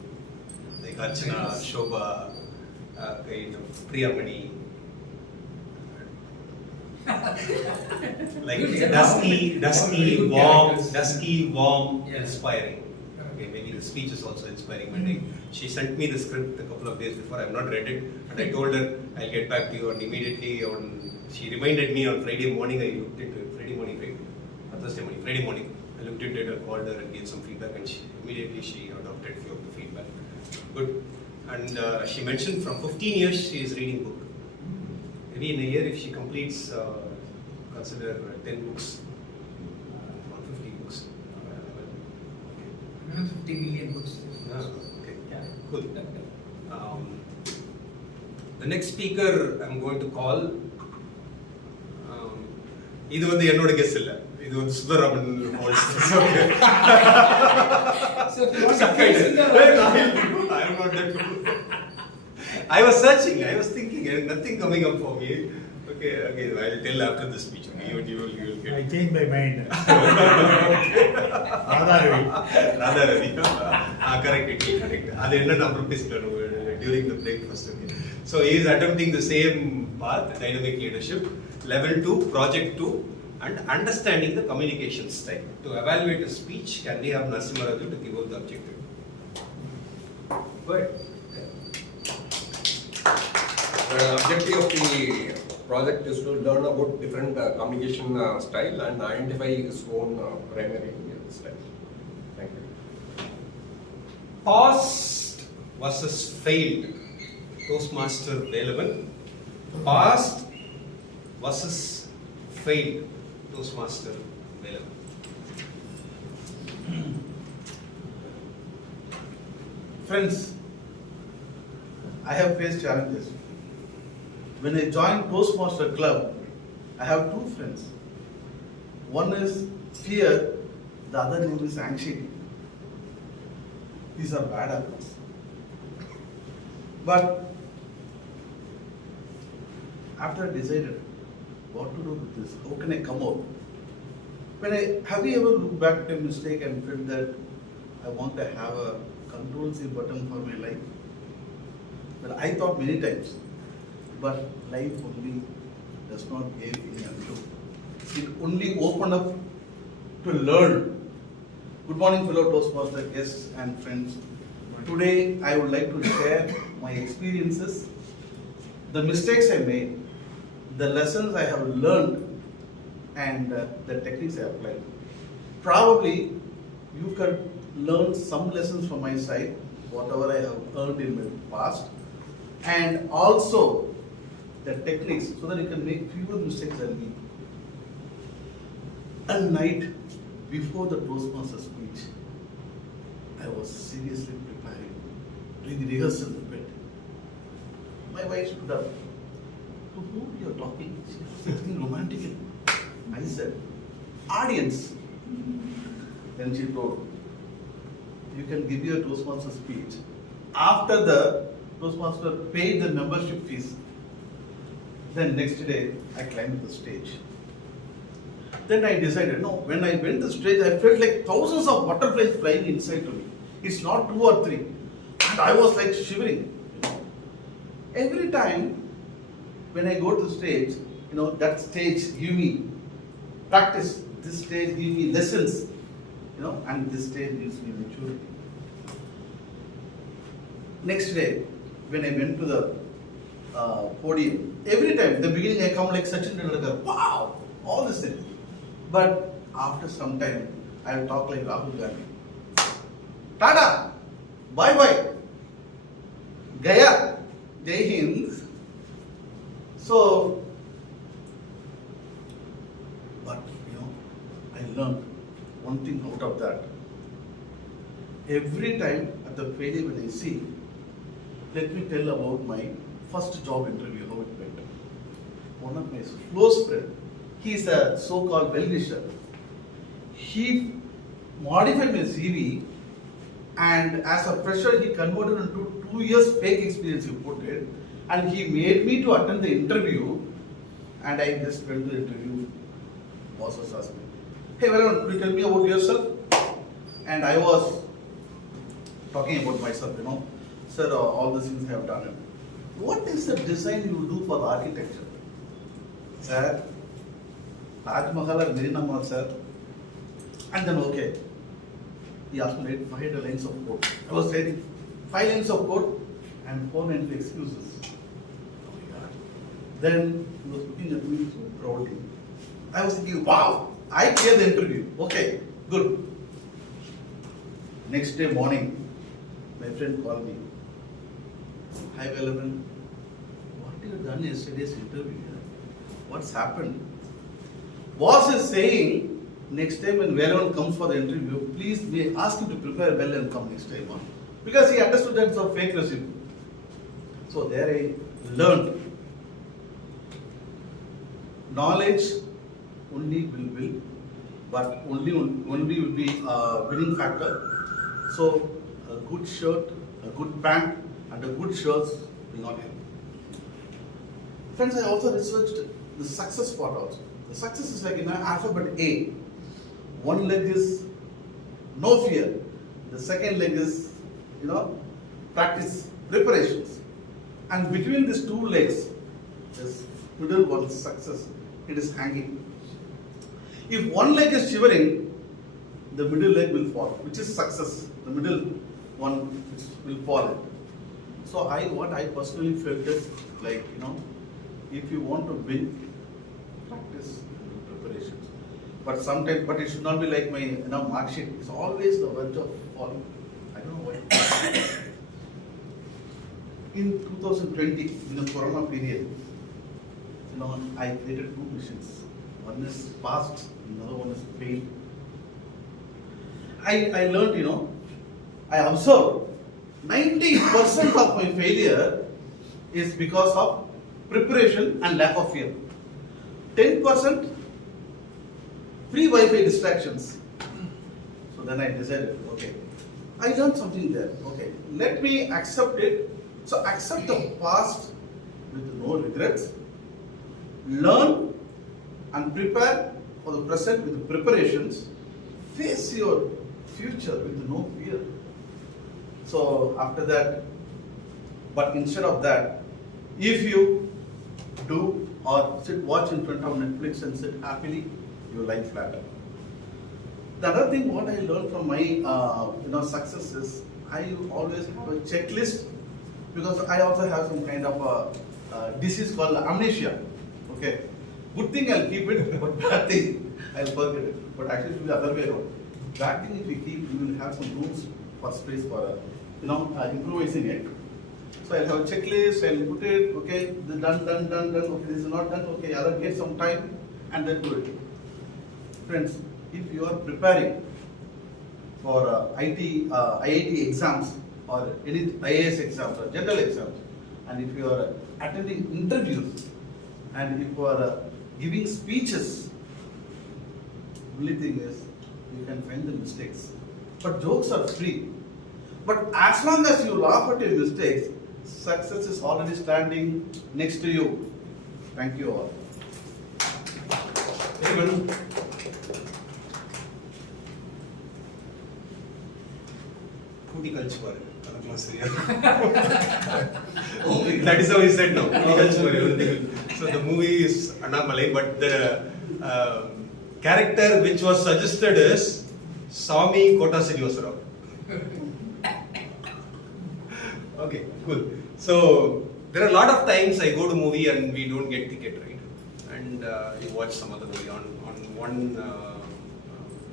Like Archana, Shobha, kind of Priyamani. Like dusky, warm, inspiring. Okay, maybe the speech is also inspiring. But she sent me the script a couple of days before. I have not read it, and I told her I'll get back to you. And immediately she reminded me on Friday morning. I looked into it. Friday morning, right? Thursday morning. Friday morning. I looked into it. I called her and gave some feedback, and she adopted a few of the feedback. Good. And she mentioned from 15 years she is reading book. Maybe in a year, if she completes, consider 10 books, 150 books. 150 million books. Okay, yeah. Cool. The next speaker I'm going to call, இது வந்து என்னோட guess இல்ல, இது வந்து Sundararaman holes. So if you want to guess in the I am not that cool. I was searching, I was thinking, nothing coming up for me. Okay, I'll tell after the speech. Okay, you will get. I changed my mind. Radha Ravi. Correct. That's what I will during the breakfast. Okay. So he is attempting the same path, dynamic leadership, level 2, project 2, and understanding the communication style. To evaluate a speech, can we have Narasimharaju to give out the objective? Go ahead. The objective of the project is to learn about different communication style and identify his own primary style. Thank you. Past versus failed. Toastmaster Velavan. Past versus failed. Toastmaster Velavan. Friends, I have faced challenges. When I joined Toastmaster Club, I have two friends. One is fear, the other name is anxiety. These are bad habits. But after I decided what to do with this, how can I come out? Have you ever looked back at a mistake and felt that I want to have a Control-C button for my life? Well, I thought many times, but life only does not give any answer. It only opened up to learn. Good morning, fellow Toastmaster guests and friends. Today, I would like to share my experiences, the mistakes I made, the lessons I have learned, and the techniques I applied. Probably, you can learn some lessons from my side, whatever I have earned in my past, and also the techniques so that you can make fewer mistakes than me. A night before the Toastmaster speech, I was seriously preparing, doing rehearsal in bed. My wife stood up. To whom you are talking? She was acting romantically. I said, audience. Then she told, you can give your Toastmaster speech after the Toastmaster paid the membership fees. Then next day, I climbed the stage. Then I decided, no, when I went to the stage, I felt like thousands of butterflies flying inside to me. It's not 2 or 3. And I was like shivering. Every time when I go to the stage, that stage give me practice. This stage give me lessons, and this stage gives me maturity. Next day, when I went to the podium, every time, in the beginning I come like Sachin Tendulkar, wow, all this thing. But after some time, I will talk like Rahul Gandhi. Tada, bye bye, Gaya, Jai Hind. So, but I learned one thing out of that. Every time at the failure when I see, let me tell about my first job interview, how it went. One of my close friends, he is a so-called well-wisher. He modified my CV, and as a fresher, he converted into 2 years fake experience, he put it, and he made me to attend the interview, and I just went to the interview. Boss was asking me, hey, Velavan, will you tell me about yourself? And I was talking about myself, sir, all the things I have done. What is the design you do for the architecture? Sir, Taj Mahal or Marina Mahal, sir. And then, okay. He asked me to write 5 lines of code. I was writing 5 lines of code and 4 lines of excuses. Oh my God. Then he was looking at me so proudly. I was thinking, wow, I cleared the interview. Okay, good. Next day morning, my friend called me. Hi, Velavan. What you done yesterday's interview? What's happened? Boss is saying, next time when Velavan comes for the interview, please ask him to prepare well and come next time on. Because he understood that it's a fake resume. So there I learned. Knowledge only will, but only will be a winning factor. So a good shirt, a good pant, and a good shirts will not help. Friends, I also researched the success part also. The success is like in alphabet A. One leg is no fear. The second leg is, practice preparations. And between these 2 legs, this middle one is success. It is hanging. If one leg is shivering, the middle leg will fall, which is success. The middle one will fall. So what I personally felt is like, if you want to win, practice preparations. But sometimes, it should not be like my mark sheet. It's always the verge of falling. I don't know why. In 2020, in the Corona period, I created 2 missions. One is passed, another one is failed. I learned, I observed 90% of my failure is because of preparation and lack of fear. 10% free Wi-Fi distractions. So then I decided, okay, I learned something there. Okay, let me accept it. So accept the past with no regrets. Learn and prepare for the present with preparations. Face your future with no fear. So after that, but instead of that, if you do or watch in front of Netflix and sit happily, your life flatter. The other thing what I learned from my success is I always have a checklist, because I also have some kind of a disease called amnesia. Okay, good thing I'll keep it, but bad thing I'll forget it. But actually it will be the other way around. Bad thing if we keep, we will have some rooms for space for improvising it. So I'll have a checklist, I'll put it, okay, done, okay, this is not done, okay, allocate some time and then do it. Friends, if you are preparing for IIT exams or any IAS exams or general exams, and if you are attending interviews and if you are giving speeches, only thing is you can find the mistakes. But jokes are free. But as long as you laugh at your mistakes, success is already standing next to you. Thank you all. Very good. Foodie culture. That is how he said no. So the movie is Annamalai, but the character which was suggested is Swami Kota Srinivasarao. Okay, cool. So there are a lot of times I go to movie and we don't get ticket, right? And you watch some other movie on one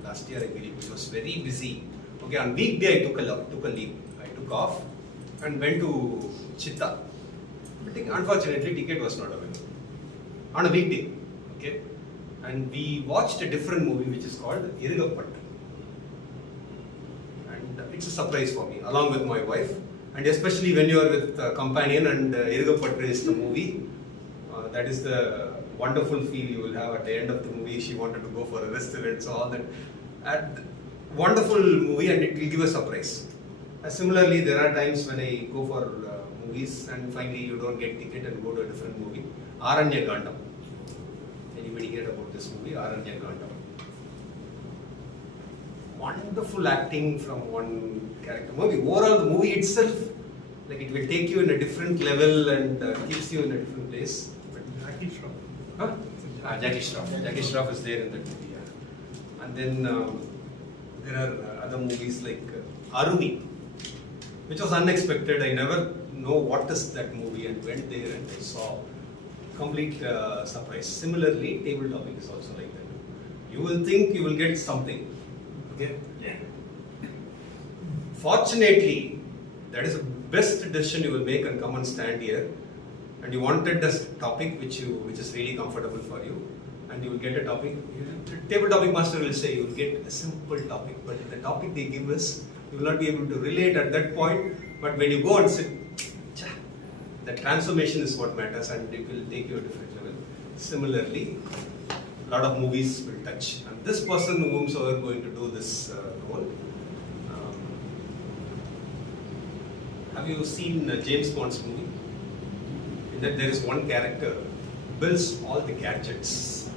last year I believe it was very busy. Okay, on weekday I took a leave. I took off and went to Chitta. But unfortunately ticket was not available on a weekday. Okay, and we watched a different movie which is called Irugapattu. And it's a surprise for me, along with my wife. And especially when you are with a companion and Irugapattu is the movie, that is the wonderful feel you will have at the end of the movie. She wanted to go for a restaurant, so all that. Wonderful movie, and it will give a surprise. Similarly, there are times when I go for movies and finally you don't get ticket and go to a different movie. Aranya Gandam. Anybody heard about this movie? Aranya Gandam. Wonderful acting from one character. Maybe overall the movie itself, like it will take you in a different level and keeps you in a different place. But Jackie Shroff. Huh? Jackie Shroff. Jackie Shroff is there in that movie. Yeah. And then there are other movies like Arumi, which was unexpected. I never know what is that movie and went there and I saw complete surprise. Similarly, table topic is also like that. You will think you will get something. Okay. Yeah. Fortunately, that is the best decision you will make and come and stand here. And you wanted this topic which is really comfortable for you, and you will get a topic. Table topic master will say you will get a simple topic, but the topic they give us, you will not be able to relate at that point. But when you go and sit, the transformation is what matters, and it will take you a different level. Similarly, a lot of movies will touch. And this person whomsoever going to do this role, have you seen James Bond's movie? In that there is one character builds all the gadgets.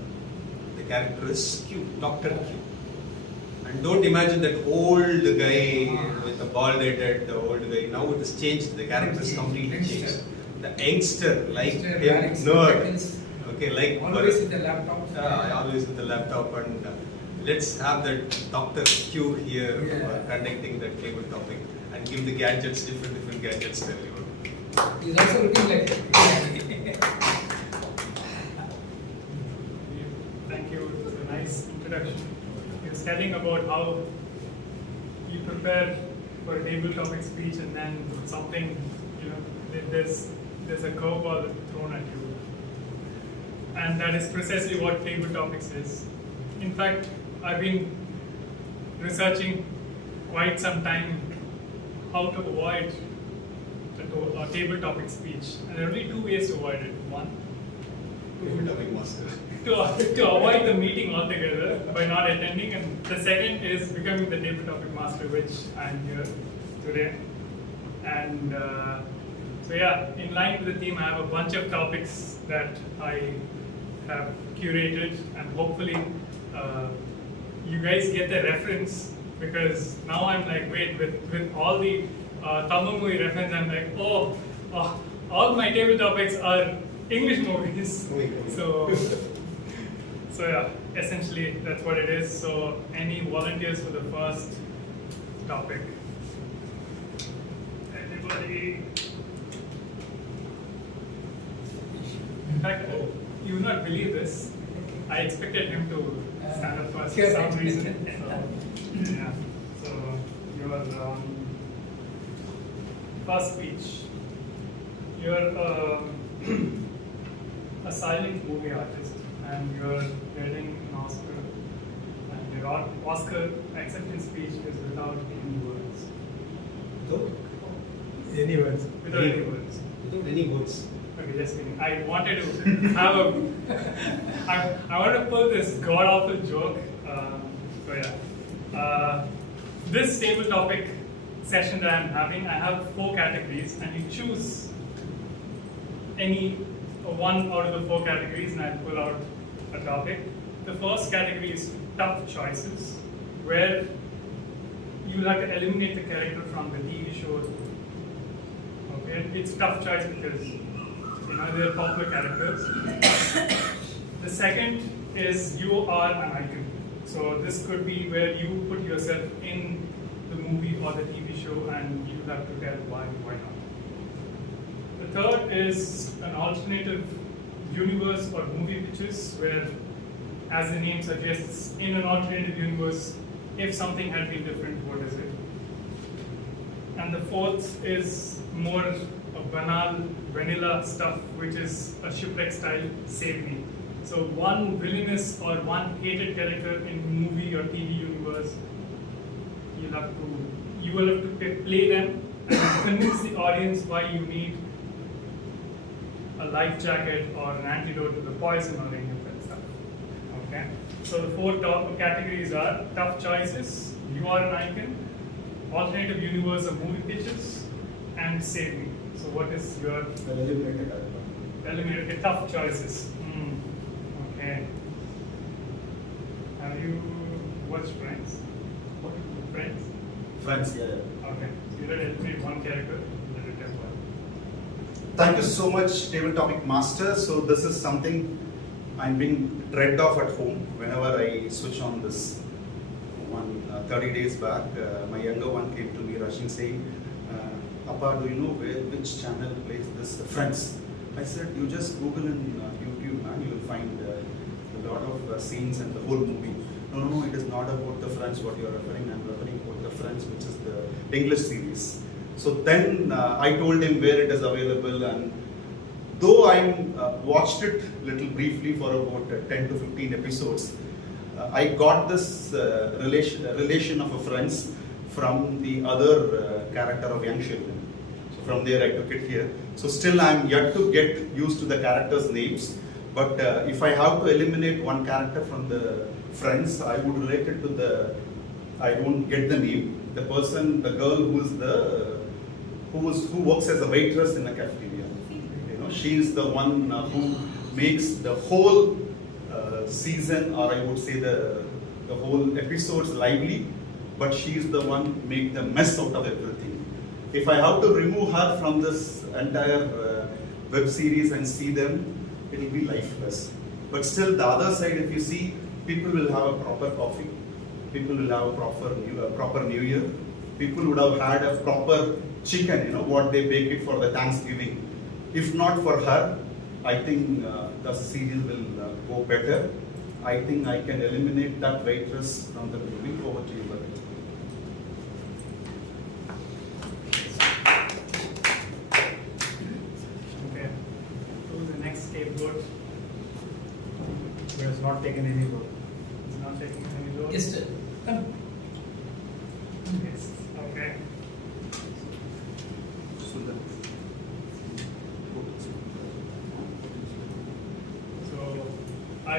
The character is Q, Dr. Q. And don't imagine that old guy with the bald headed old guy. Now it has changed. The character is completely changed. The youngster, like him, nerd. Okay, like always with the laptop. Always with the laptop, and let's have that Dr. Q here conducting that table topic and give the gadgets, different gadgets to everyone. He's also looking like Thank you. It was a nice introduction. He was telling about how you prepare for a table topic speech and then something, there's a curveball thrown at you. And that is precisely what table topics is. In fact, I've been researching quite some time how to avoid the a table topic speech. And there are only two ways to avoid it. One, Table topic master. to avoid the meeting altogether by not attending, and the second is becoming the table topic master, which I'm here today. And so yeah, in line with the theme, I have a bunch of topics that I have curated, and hopefully you guys get the reference, because now I'm like, wait, with all the Tamil movie reference, I'm like, oh, all my table topics are English movies. So yeah, essentially that's what it is. So any volunteers for the first topic? Anybody? In fact, you will not believe this. I expected him to stand up first for some reason. So, yeah. So your first speech. You're a silent movie artist, and you're getting an Oscar, and your Oscar acceptance speech is without any words. Any words? Without any words. Without any words. Okay, just kidding. I wanted to have I wanted to pull this god awful joke. So yeah, this table topic session that I'm having, I have 4 categories, and you choose any one out of the 4 categories, and I pull out a topic. The first category is tough choices, where you'll have to eliminate the character from the TV show. Okay, it's tough choice because they're popular characters. The second is you are an icon. So this could be where you put yourself in the movie or the TV show, and you have to tell why not. The third is an alternative universe or movie pitches, where, as the name suggests, in an alternative universe, if something had been different, what is it? And the fourth is more of banal, vanilla stuff, which is a shipwreck style save me. So one villainous or one hated character in movie or TV universe, you will have to play them and convince the audience why you need a life jacket or an antidote to the poison or any of that stuff. Okay? So the 4 top categories are tough choices, you are an icon, alternative universe of movie pitches, and save me. So what is your eliminated tough choices? Okay. Have you watched Friends? Friends? Friends, yeah. Okay. So you did eliminate one character, you did attempt one. Thank you so much, Table Topic Master. So this is something I'm being dread of at home whenever I switch on this one. 30 days back, my younger one came to me rushing saying, Appa, do you know which channel plays this Friends? I said, you just Google in YouTube, man, you will find a lot of scenes and the whole movie. No, it is not about the Friends what you are referring. I'm referring about the Friends, which is the English series. So then I told him where it is available, and though I watched it little briefly for about 10 to 15 episodes, I got this relation of a Friends from the other character of Young Sheldon. So from there I took it here. So still I am yet to get used to the characters' names, but if I have to eliminate one character from the Friends, I would relate it to I don't get the name, the person, the girl who works as a waitress in a cafeteria. She is the one who makes the whole season, or I would say the whole episodes lively, but she is the one who makes the mess out of everything. If I have to remove her from this entire web series and see them, it will be lifeless. But still, the other side, if you see, people will have a proper coffee, people will have a proper New Year, people would have had a proper chicken, what they bake it for the Thanksgiving. If not for her, I think the series will go better. I think I can eliminate that waitress from the movie. Over to you, Bharath. Okay. Who's the next scapegoat? He has not taken any role. He's not taking any role. Yes, sir. Come. Yes. Okay. Sundar.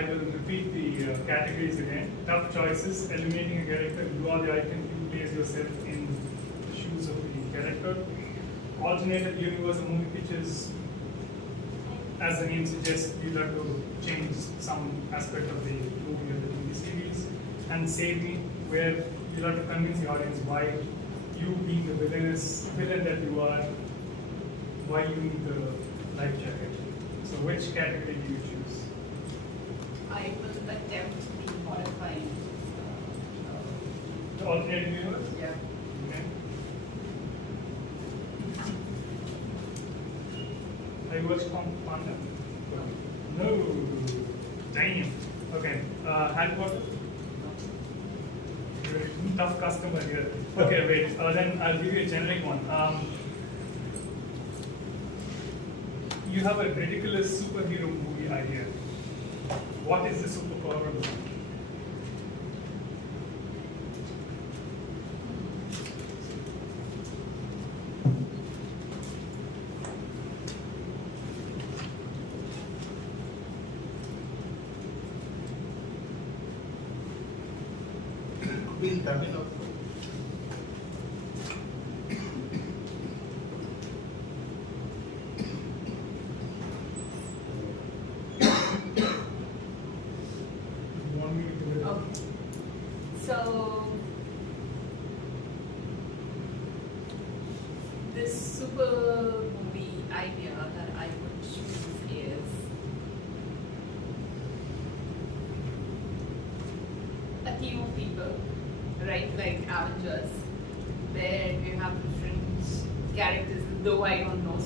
I will repeat the categories again. Tough choices, eliminating a character, you are the icon, you place yourself in the shoes of the character. Alternative universe, a movie pictures, as the name suggests, you have to change some aspect of the movie or the TV series. And Save Me, where you have to convince the audience why you, being the villain that you are, why you need the life jacket. So which category do you choose? I will attempt the modifying. The alternative universe? Yeah. Okay. Have you watched Panda? No. Damn. Okay. Harry Potter? You're a tough customer here. Okay, wait. Then I'll give you a generic one. You have a ridiculous superhero movie idea. What is the superpower of the movie? Could be in Tamil also. You want me to do it? Okay. So this super movie idea that I would choose is a team of people, right? Like Avengers, where you have different characters. Though I don't know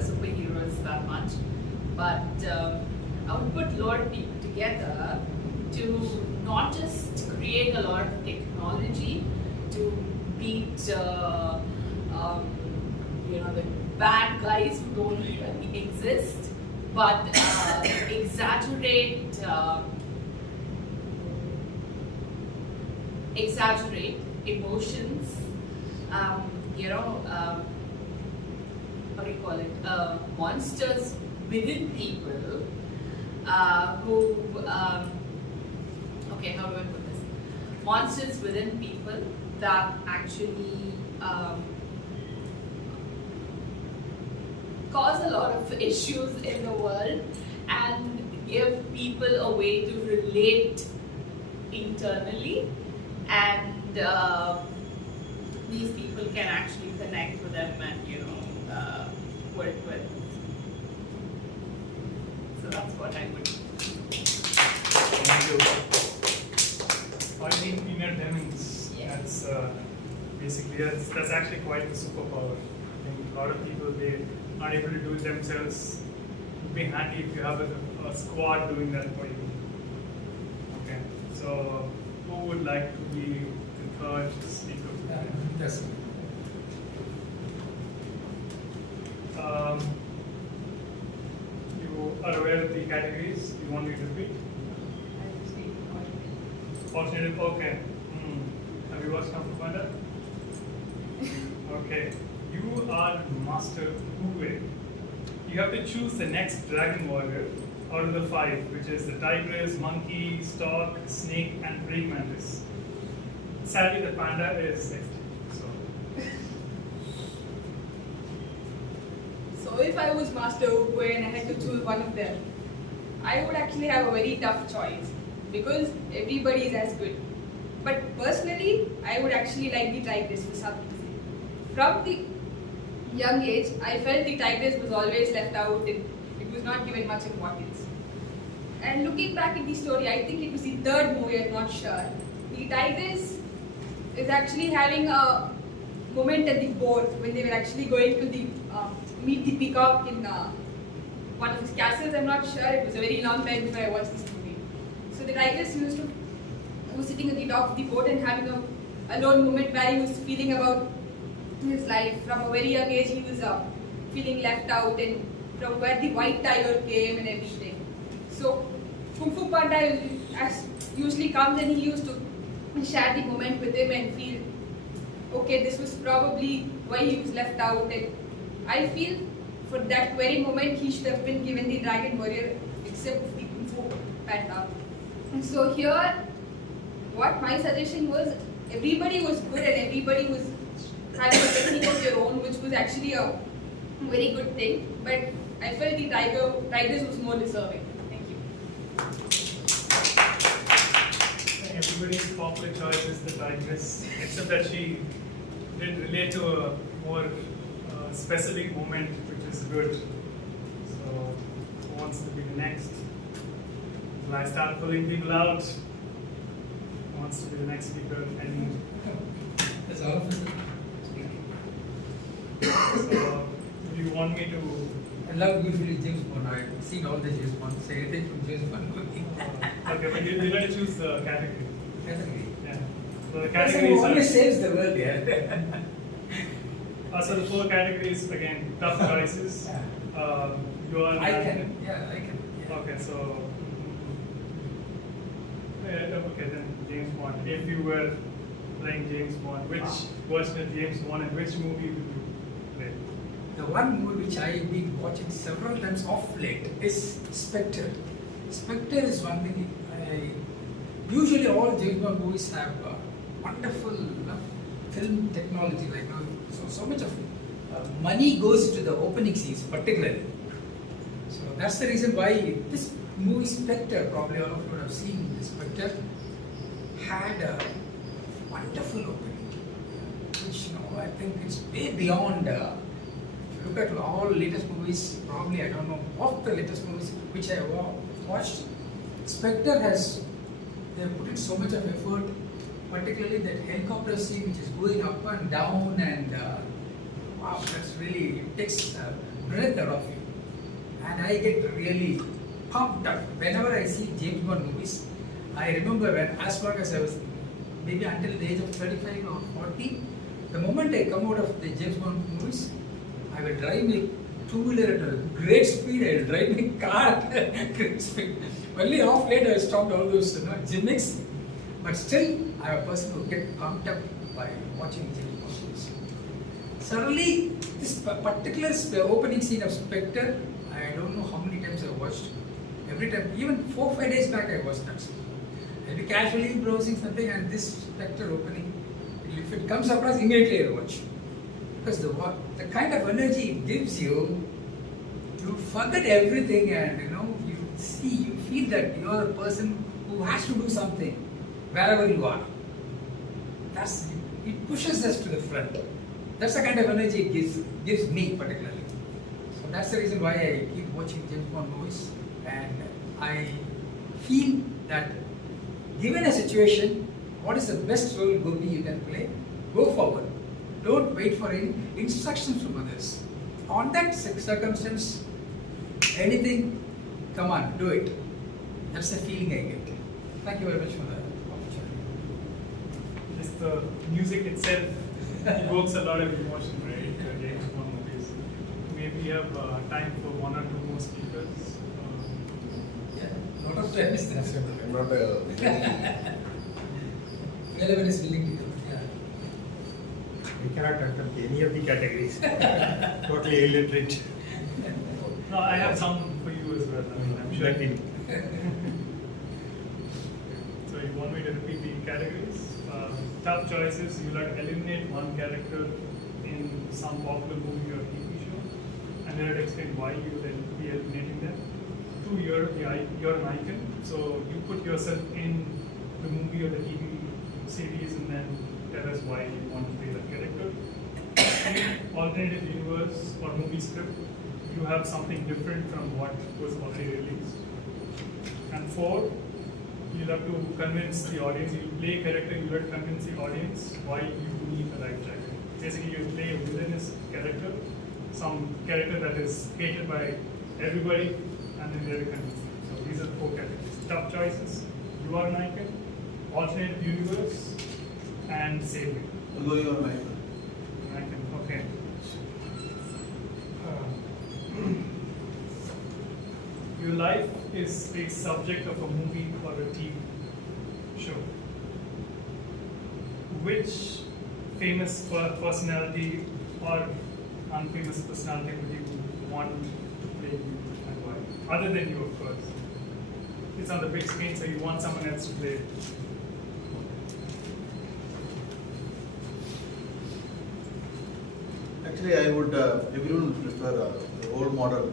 superheroes that much, but I would put a lot of people together to not just create a lot of technology to beat the bad guys who don't really exist, but exaggerate emotions, what do you call it, monsters within people who, okay, how do I put this? Monsters within people that actually cause a lot of issues in the world and give people a way to relate internally, and these people can actually connect with them and work with. So that's what I would do. Thank you. I think peanut lemons. Yeah. That's basically that's actually quite a superpower. I think a lot of people, they aren't able to do it themselves. It would be handy if you have a squad doing that for you. Okay. So who would like to be the third speaker? Yes. You are aware of the categories? You want me to repeat? Alternative, okay. Have you watched Kung Fu Panda? Okay. You are Master Wu. You have to choose the next Dragon Warrior out of the 5, which is the Tigress, Monkey, Stork, Snake, and Praying Mantis. Sadly, the Panda is next. So if I was Master Wu and I had to choose one of them, I would actually have a very tough choice because everybody is as good. But personally, I would actually like the Tigress for some reason. From the young age, I felt the Tigress was always left out and it was not given much importance. And looking back at the story, I think it was the 3rd movie, I'm not sure. The Tigress is actually having a moment at the boat when they were actually going to the meet the peacock in one of his castles. I'm not sure. It was a very long time before I watched this movie. So the Tigress was sitting at the dock of the boat and having a lone moment where he was feeling about his life. From a very young age, he was feeling left out, and from where the white tiger came and everything. So Kung Fu Panda usually comes and he used to share the moment with him and feel, okay, this was probably why he was left out. And I feel for that very moment he should have been given the Dragon Warrior, except the Kung Fu panned out. And so here, what my suggestion was, everybody was good and everybody was having a technique of their own, which was actually a very good thing. But I felt the Tigers was more deserving. Thank you. Everybody's popular choice is the Tigress, except that she did relate to a more specific moment, which is good. So, who wants to be the next? Will I start pulling people out? Who wants to be the next speaker? And That's all of it. so, do you want me to? I love usually James Bond. I've seen all the James Bond. Say anything from James Bond. Okay, but you're going to choose the category. Category. Yeah. So the Person categories who are. always saves the world, yeah. So the 4 categories again, tough choices. You are. I can. Yeah. Okay, so. Okay, then James Bond. If you were playing James Bond, which version of James Bond and which movie would you play? The one movie which I've been watching several times off late is Spectre. Spectre is one thing. Usually all James Bond movies have wonderful film technology, like so much of money goes to the opening scenes particularly. So that's the reason why this movie Spectre, probably all of you would have seen this, Spectre had a wonderful opening, which I think it's way beyond. If you look at all latest movies, probably I don't know of the latest movies which I watched, Spectre has, they have put in so much of effort, particularly that helicopter scene which is going up and down, and wow, that's really, it takes breath out of you. And I get really pumped up whenever I see James Bond movies. I remember when, as long as I was maybe until the age of 35 or 40, the moment I come out of the James Bond movies, I will drive my two-wheeler at a great speed, I will drive my car at great speed. Only off late I stopped all those gimmicks, but still I am a person who gets pumped up by watching James Bond movies. Suddenly, this particular opening scene of Spectre, I don't know how many times I watched. Every time, even 4 or 5 days back I watched that scene. I'll be casually browsing something and this Spectre opening, if it comes across, immediately I'll watch. Because the kind of energy it gives you, you forget everything, and you feel that you are a person who has to do something wherever you are. It pushes us to the front. That's the kind of energy it gives me particularly. So that's the reason why I keep watching James Bond movies, and I feel that given a situation, what is the best role Gopi you can play? Go forward. Don't wait for any instructions from others. On that circumstance, anything, come on, do it. That's the feeling I get. Thank you very much for the opportunity. Just the music itself evokes a lot of emotion, right? James Bond movies. Maybe you have time for 1 or 2 more speakers. Yeah, lot of time is there. I'm not Velavan is willing to do. Yeah. We cannot attempt any of the categories. Totally illiterate. No, I have some for you as well. I'm sure. So you want me to repeat the categories? Tough choices, you'll have to eliminate one character in some popular movie or TV show, and then I'll explain why you will be eliminating them. 2, you're an icon, so you put yourself in the movie or the TV series and then tell us why you want to play that character. 3, alternative universe or movie script, you have something different from what was already released. And 4, you'll have to convince the audience, you play a character, you'll have to convince the audience why you need a life jacket. Basically, you play a villainous character, some character that is hated by everybody, and then they're convinced. So these are the 4 categories. Tough choices, you are an icon, alternate universe, and save me. Although you are right. Icon, okay. Your life is a subject of a movie or a TV show. Which famous personality or unfamous personality would you want to play you and why? Other than you, of course. it's on the big screen, so you want someone else to play it. Actually, I would, everyone would prefer a role model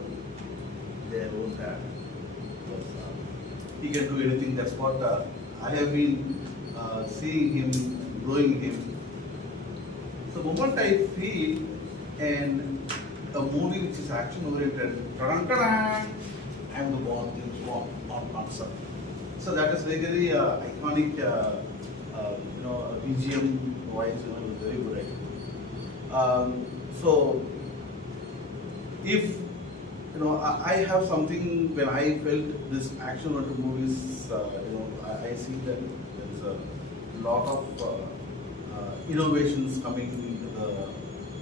their own hand. Because, he can do anything. That's what I have been seeing him, growing him. So the moment I feel and a movie which is action oriented, I'm the one on answer. So that is very iconic, BGM voice, is very good. So if I have something when I felt this action oriented movies, I see that there is a lot of innovations coming into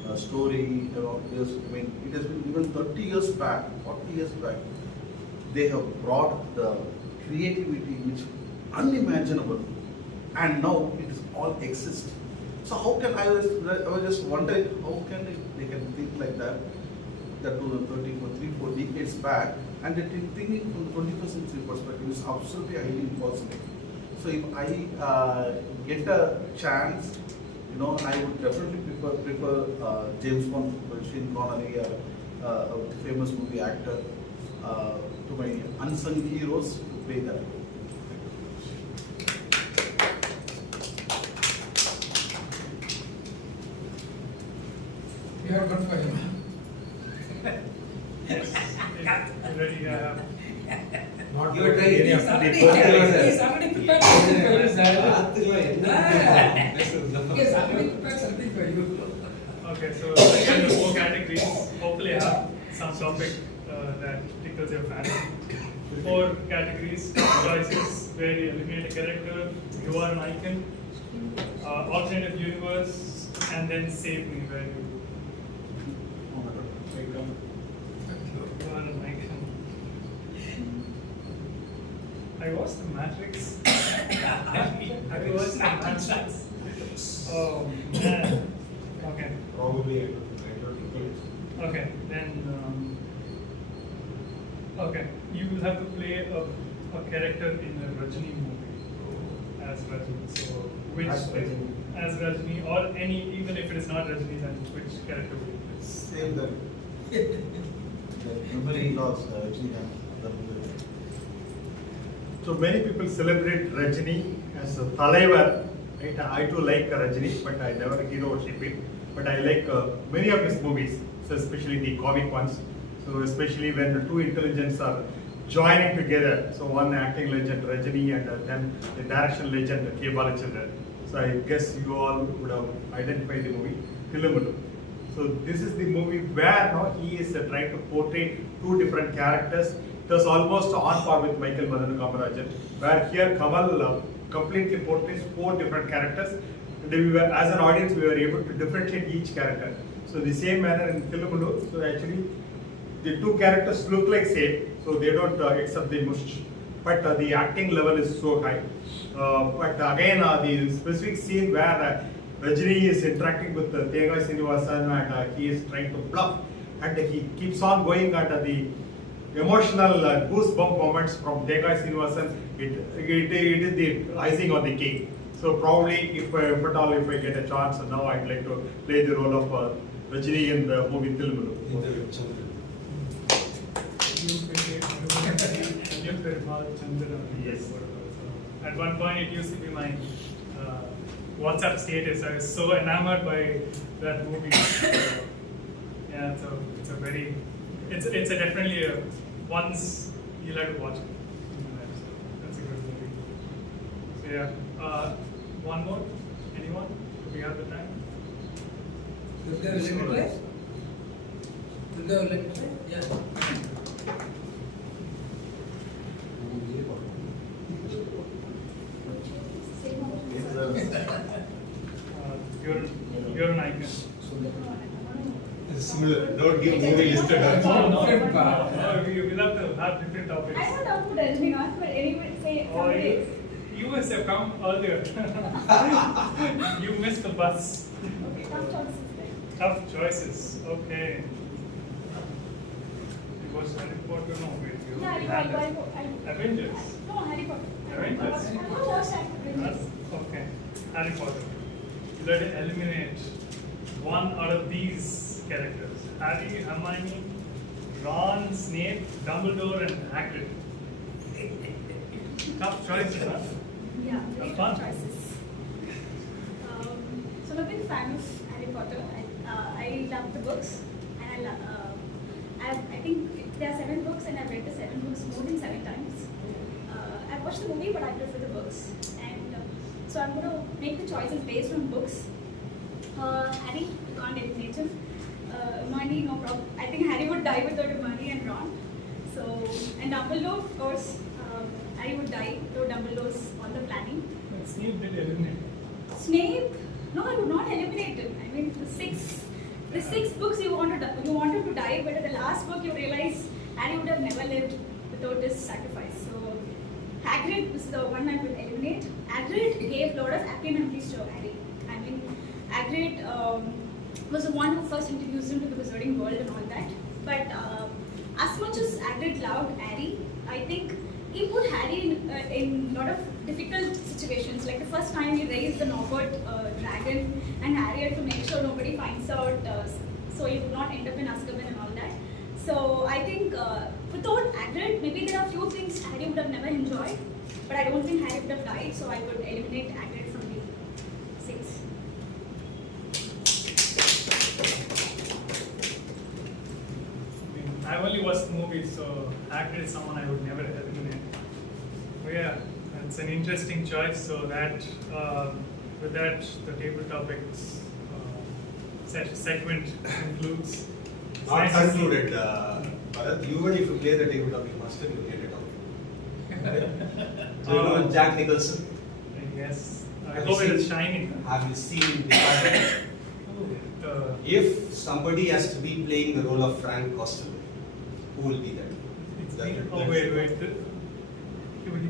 the story. It has been even 30 years back, 40 years back. They have brought the creativity which unimaginable, and now it is all exist. So how can I was just wondering how can they can think like that? That was 3-4 decades back, and that thinking from the 21st century perspective is absolutely highly impossible. So if I get a chance, I would definitely prefer James Bond, Sean Connery, a famous movie actor, to my unsung heroes to play that role. We have one for him. Already, You are trying any of Somebody prepared something for you, sir. Yes, somebody prepared something for you. okay, so again, the 4 categories. Hopefully, I have some topic that tickles your fancy. 4 categories, choices where you eliminate a character, you are an icon, alternative universe, and then save me where you are an icon. I watched The Matrix. Have you watched The Matrix? Oh man. Okay. Probably I don't Okay, then. Okay, you will have to play a character in a Rajini movie as Rajini. So, which As Rajini. as Rajini, or any, even if it is not Rajini, then which character will you play? Same that. The memory loss, So many people celebrate Rajini as a Talaivar. Right? I too like Rajini, but I never hero worship it. But I like many of his movies, so especially the comic ones. So especially when the two intelligents are joining together. So one acting legend Rajini and then the direction legend K. Balachandran. So I guess you all would have identified the movie Thilumulu. So this is the movie where he is trying to portray 2 different characters. It was almost on par with Michael Madana Kamarajan, where here Kamal completely portrays 4 different characters. And we were, as an audience, we were able to differentiate each character. So the same manner in Thilumulu, so actually the 2 characters look like same, so they don't accept the mush. But the acting level is so high. But again, the specific scene where Rajini is interacting with Tegai Srinivasan and he is trying to bluff, and he keeps on going at the emotional goosebump moments from Tegai Srinivasan. It is the icing on the cake. So probably, if at all, if I get a chance, now I'd like to play the role of Rajini in the movie Thilumulu. Yes. At one point, it used to be my WhatsApp status. I was so enamored by that movie. Yeah, so it's a very, it's a definitely once you'll have to watch it. That's a good movie. So yeah, one more. Anyone? Do we have the time? Durga, will let me try? Durga, will let me try? Yeah. You're an icon. Similar. Don't give movie listed. No, we'll have to have different topics. I don't know who does me not, but anyway, say Or someday. you must have come earlier. You missed the bus. Okay, tough choices then. Tough choices. Okay. You watched Harry Potter? No, wait. You Yeah, had I Avengers. no, Harry Potter. Very nice. I've not watched Harry Potter. Okay. Harry Potter. Let it eliminate one out of these characters. Harry, Hermione, Ron, Snape, Dumbledore, and Hagrid. Tough choices, huh? Yeah, very Have tough fun. choices. So I'm a big fan of Harry Potter. I love the books, and I think there are 7 books, and I've read the 7 books more than 7 times. I've watched the movie, but I prefer the books, and so I'm going to make the choices based on books. Harry, you can't eliminate him. Hermione, no problem. I think Harry would die without Hermione and Ron. So, and Dumbledore, of course, Harry would die though Dumbledore's on the planning. But Snape did eliminate. Snape, no, I would not eliminate him. I mean, the six books you wanted to die, but at the last book you realize Harry would have never lived without his sacrifice. So, Hagrid is the one I would eliminate. Hagrid gave a lot of happy memories to Harry. I mean, Hagrid was the one who first introduced him to the wizarding world and all that. But as much as Hagrid loved Harry, I think he put Harry in a lot of difficult situations. Like the first time he raised the Norbert dragon, and Harry had to make sure nobody finds out, so he would not end up in Azkaban and all that. So I think without Hagrid, maybe there are few things Harry would have never enjoyed, but I don't think Harry would have died. So I would eliminate Hagrid from the 6. I've only watched the movie, so Hagrid is someone I would never eliminate. But yeah, it's an interesting choice. So that with that, the table topics segment concludes. Not Nice to see- concluded, Bharath. Even if you play the tabletop master, you get it out. So you know Jack Nicholson? Yes, I Have hope you it is seen- shining. Have you seen Departed? If somebody has to be playing the role of Frank Costello, who will be that? Oh wait.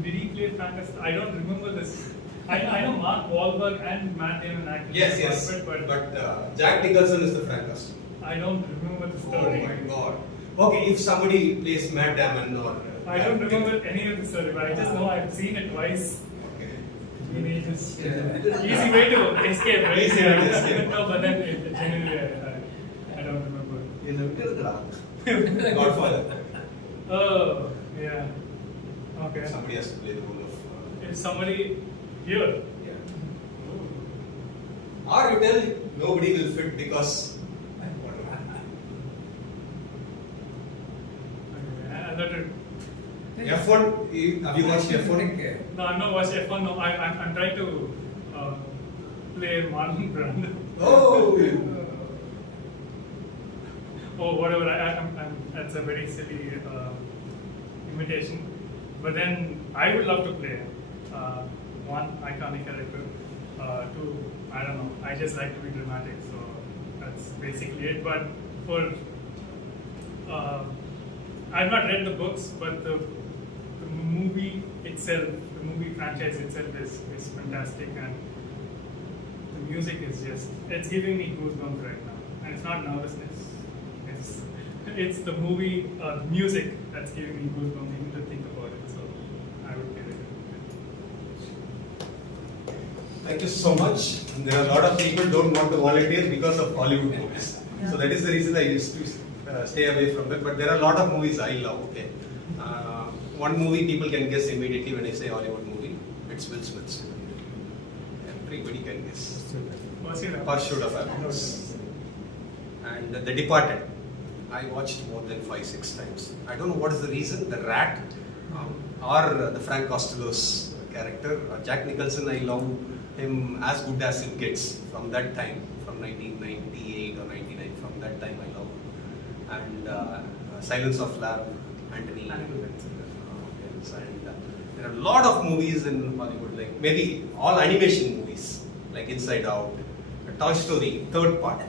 Did he play Frankenstein? I don't remember this. I know Mark Wahlberg and Matt Damon acted. Yes. But Jack Nicholson is the Frank Costello. I don't remember the Oh story. my god. Okay, if somebody plays Matt Damon or... I don't remember any of the story, but I just know I've seen it twice. Teenagers. Easy way to escape, right? Easy way to escape. No, but then genuinely, I don't remember. Godfather. Oh, yeah. Okay. Somebody has to play the role of... If somebody here. yeah. Or you tell nobody will fit because... I thought it. F1, have you watched F1? No, I'm not watching F1. No, I'm trying to play Marlon Brando. Oh! Oh, whatever. That's a very silly imitation. But then I would love to play one iconic character. Two, I don't know. I just like to be dramatic, so that's basically it. But for I've not read the books, but the movie itself, the movie franchise itself is fantastic, and the music is it's giving me goosebumps right now. And it's not nervousness, it's the movie, music that's giving me goosebumps even to think about it, so I would give it. Thank you so much. And there are a lot of people don't want to volunteer because of Hollywood movies. So that is the reason I used to stay away from it. But there are a lot of movies I love. Okay, one movie people can guess immediately when I say Hollywood movie. It's Will Smith's. Everybody can guess. Pursuit of Happiness. And The Departed. I watched more than 5-6 times. I don't know what is the reason. The Rat, or the Frank Costello's character, Jack Nicholson. I love him as good as it gets from that time, from 1998 or 99. From that time, I love him. And Silence of Lambs, Anthony. And there are a lot of movies in Hollywood, like maybe all animation movies, like Inside Out, Toy Story, third part.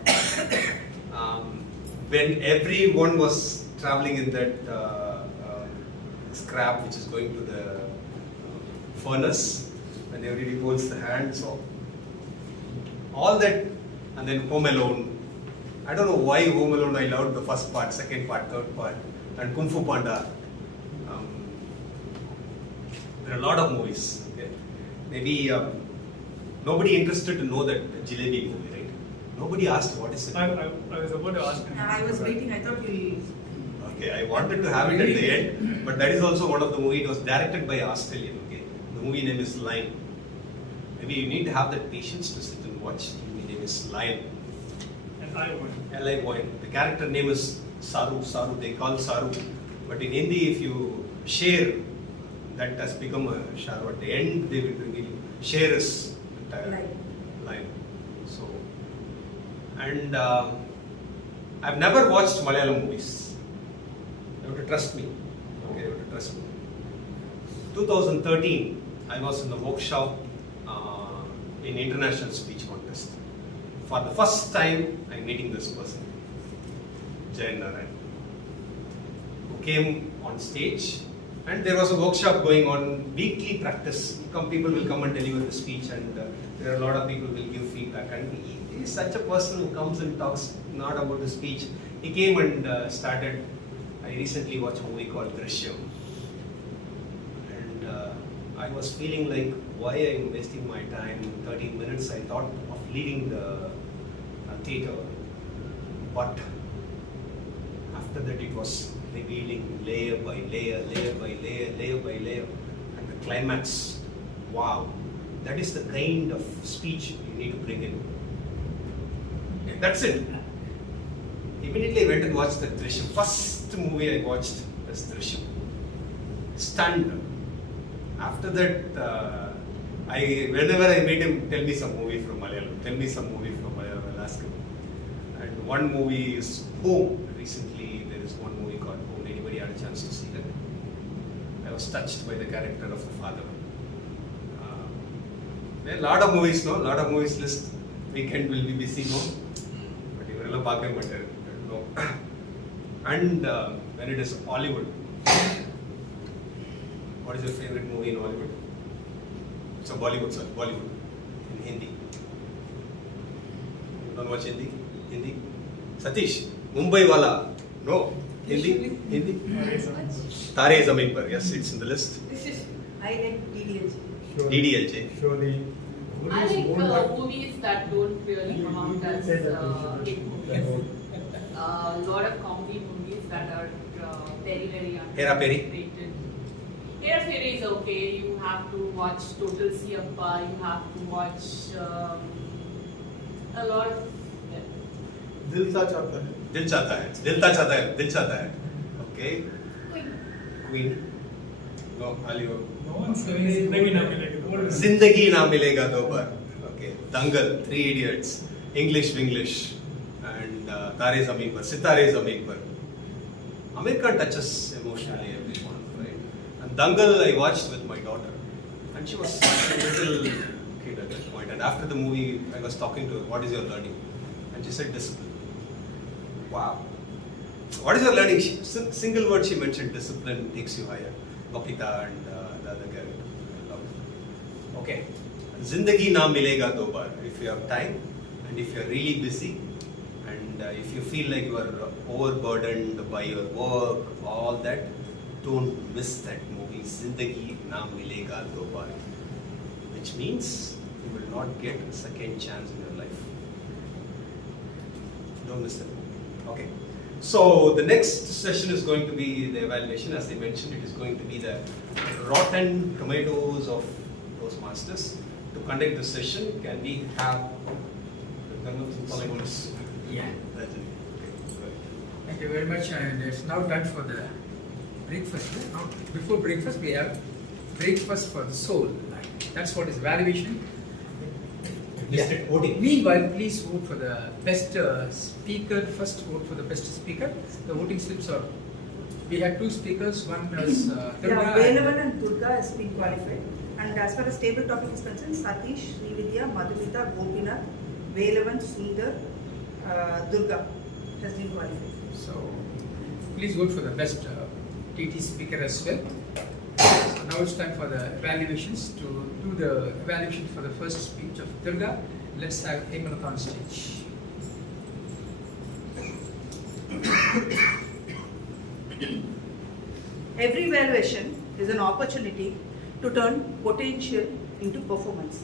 When everyone was traveling in that scrap which is going to the furnace, and everybody holds the hand, so all that, and then Home Alone. I don't know why Home Alone I loved the first part, second part, third part, and Kung Fu Panda. There are a lot of movies. Okay? Maybe nobody interested to know that Jalebi movie, right? Nobody asked what is it. I was about to ask him. I was waiting, I thought you. Okay, I wanted to have it at the end, but that is also one of the movies. It was directed by Australian. Okay, the movie name is Lion. Maybe you need to have that patience to sit and watch. The movie name is Lion. And I won. L-I-O-N. The character name is Saru. Saru, they call Saru. But in Hindi, if you share, that has become a Sharu. At the end, they will reveal share is Lion. So, and I've never watched Malayalam movies. You have to trust me. Okay, you have to trust me. 2013, I was in the workshop in international speech contest. For the first time, I'm meeting this person, Jayan Narayan, who came on stage, and there was a workshop going on, weekly practice. People will come and deliver the speech, and there are a lot of people will give feedback. And he is such a person who comes and talks not about the speech. He came and started. I recently watched a movie called Drishyam, and I was feeling like, why I am wasting my time? 13 minutes, I thought of leaving the theatre, but after that it was revealing layer by layer, layer by layer, layer by layer, and the climax. Wow, that is the kind of speech you need to bring in. That's it. Immediately I went and watched the Drishyam. First movie I watched was Drishyam. Stunned. After that, whenever I meet him, tell me some movie from Malayalam. Tell me some movie from Malayalam. I'll ask him. And one movie is Home. Recently, there is one movie called Home. Anybody had a chance to see that? I was touched by the character of the father. There are a lot of movies, no? A lot of movies list. Weekend will be busy, no? But you will not no. And when it is Hollywood, what is your favorite movie in Hollywood? So Bollywood, sir. Bollywood. In Hindi. You don't watch Hindi? Hindi? Sateesh, Mumbai Wala. No. Hindi? Hindi? Tare Zameen Par. Yes, it's in the list. I like DDLJ. DDLJ. Surely. I like movies that don't really come out as hit movies. A lot of comedy movies that are very, very Hera Peri. underrated. Hera Peri is okay. You have to watch Total Siappa. You have to watch a lot of. दिल सा चाहता है. दिल चाहता है. दिल ता चाहता है. दिल चाहता है. Okay. Queen. No, Aliyo. No one's saying Zindagi Na Milega. Zindagi Na Milega Do Bar. Okay. Dangal, Three Idiots, English Winglish, and Tare Zameen Par, Sitare Zameen Par. America touches emotionally everyone, right? And Dangal I watched with my daughter, and she was a little kid at that point. And after the movie, I was talking to her, what is your learning? And she said discipline. Wow. What is your learning? Single word she mentioned, discipline takes you higher. Gopinath and the other character. Okay. Zindagi na milega do bar. If you have time and if you are really busy and if you feel like you are overburdened by your work, all that, don't miss that movie. Zindagi na milega do bar. Which means you will not get a second chance in your life. Don't miss that movie. Okay. So the next session is going to be the evaluation. As I mentioned, it is going to be the rotten tomatoes of Toastmasters. To conduct this session, can we have Yeah. Thank you very much. And it's now time for the breakfast. Before breakfast, we have breakfast for the soul. That's what is evaluation. Listed voting. Meanwhile, please vote for the best speaker. First, vote for the best speaker. The voting slips are. We had two speakers. One is Durga. Velavan and Durga has been qualified. And as far as table topic is concerned, Sateesh, Srividya, Madhumitha, Gopinath, Velavan, Sundar, Durga has been qualified. So, please vote for the best TT speaker as well. So now it's time for the evaluations. To do the evaluation for the first speech of Durga, let's have Hemalatha on stage. Every evaluation is an opportunity to turn potential into performance.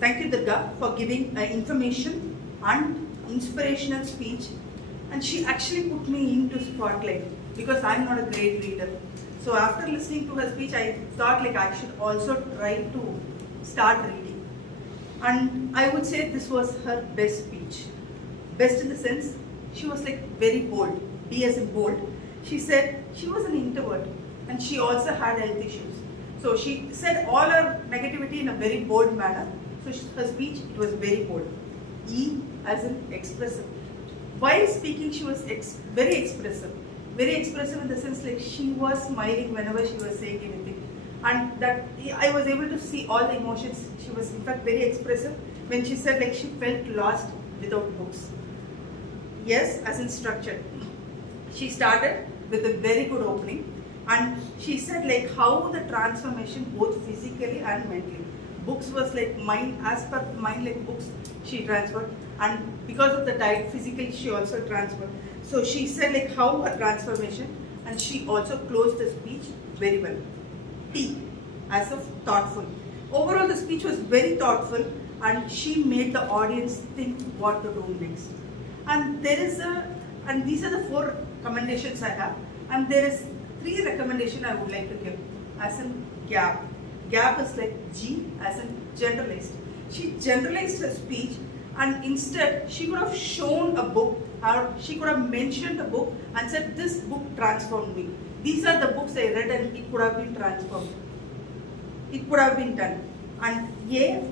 Thank you, Durga, for giving information and inspirational speech. And she actually put me into spotlight because I'm not a great reader. So after listening to her speech, I thought like I should also try to start reading. And I would say this was her best speech. Best in the sense, she was like very bold, B as in bold. She said she was an introvert and she also had health issues. So she said all her negativity in a very bold manner. So her speech, it was very bold. E as in expressive. While speaking, she was very expressive. Very expressive in the sense like she was smiling whenever she was saying anything. And that I was able to see all the emotions. She was in fact very expressive when she said like she felt lost without books. Yes, as in structure. She started with a very good opening and she said like how the transformation both physically and mentally. Books was like mind, as per mind like books she transferred, and because of the diet physically she also transferred. So she said like how her transformation, and she also closed the speech very well. T as of thoughtful. Overall the speech was very thoughtful and she made the audience think what to do next. And these are the 4 commendations I have, and there is 3 recommendations I would like to give as in gap. Gap is like G as in generalized. She generalized her speech and instead she could have shown a book or she could have mentioned a book and said this book transformed me. These are the books I read and it could have been transformed. It could have been done. And yeah,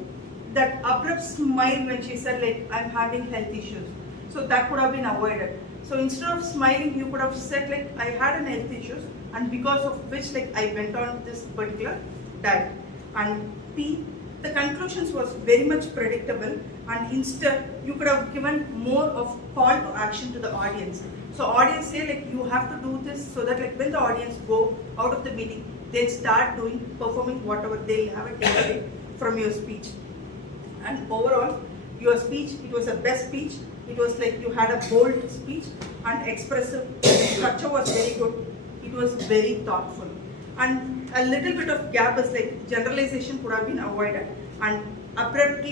that abrupt smile when she said like I'm having health issues. So that could have been avoided. So instead of smiling, you could have said like I had an health issues and because of which like I went on this particular diet. And P, the conclusions was very much predictable and instead you could have given more of call to action to the audience. So audience say like you have to do this so that like when the audience go out of the meeting, they'll start performing whatever they'll have a takeaway from your speech. And overall, your speech, it was a best speech. It was like you had a bold speech and expressive. The structure was very good. It was very thoughtful. And a little bit of gap is like generalization could have been avoided and abrupt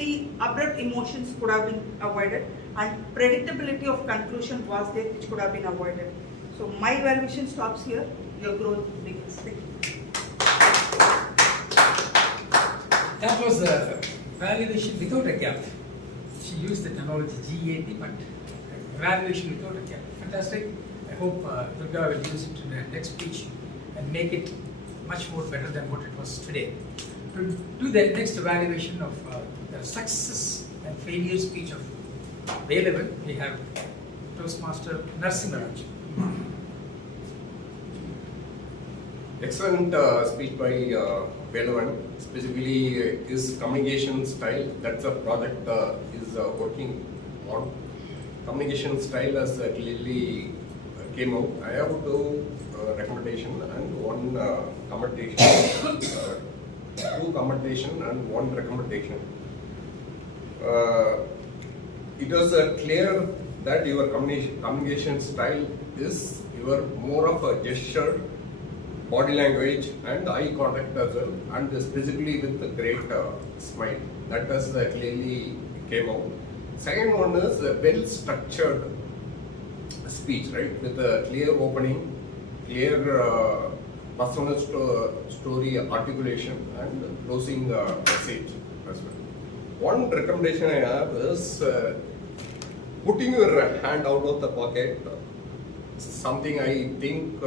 emotions could have been avoided and predictability of conclusion was there which could have been avoided. So my evaluation stops here. Your growth begins. Thank you. That was a evaluation without a gap. She used the terminology GAP, but evaluation without a gap. Fantastic. I hope Durga will use it in the next speech and make it much more better than what it was today. To do the next evaluation of the success and failure speech of Velavan, we have Toastmaster Narasimharaju. Excellent speech by Velavan, specifically his communication style. That's a project is working on. Communication style has clearly came out. I have 2 recommendation and 1 commentation, 2 commentation and 1 recommendation. It was clear that your communication style is your more of a gesture, body language and eye contact as well, and specifically with a great smile. That has clearly came out. Second one is a well-structured speech, right, with a clear opening, clear personal story articulation and closing message as well. One recommendation I have is putting your hand out of the pocket. Something I think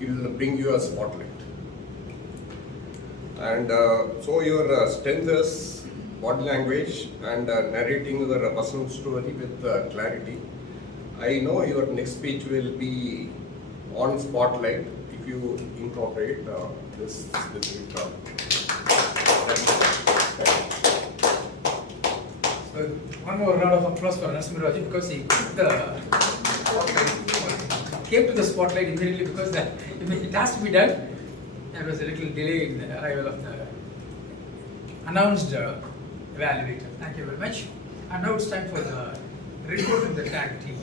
it will bring you a spotlight. And so your strength is body language and narrating your personal story with clarity. I know your next speech will be on spotlight if you incorporate this specific One more round of applause for Narasimharaju because he came to the spotlight immediately because it has to be done. There was a little delay in the arrival of the announced evaluator. Thank you very much. And now it's time for the report from the tag team.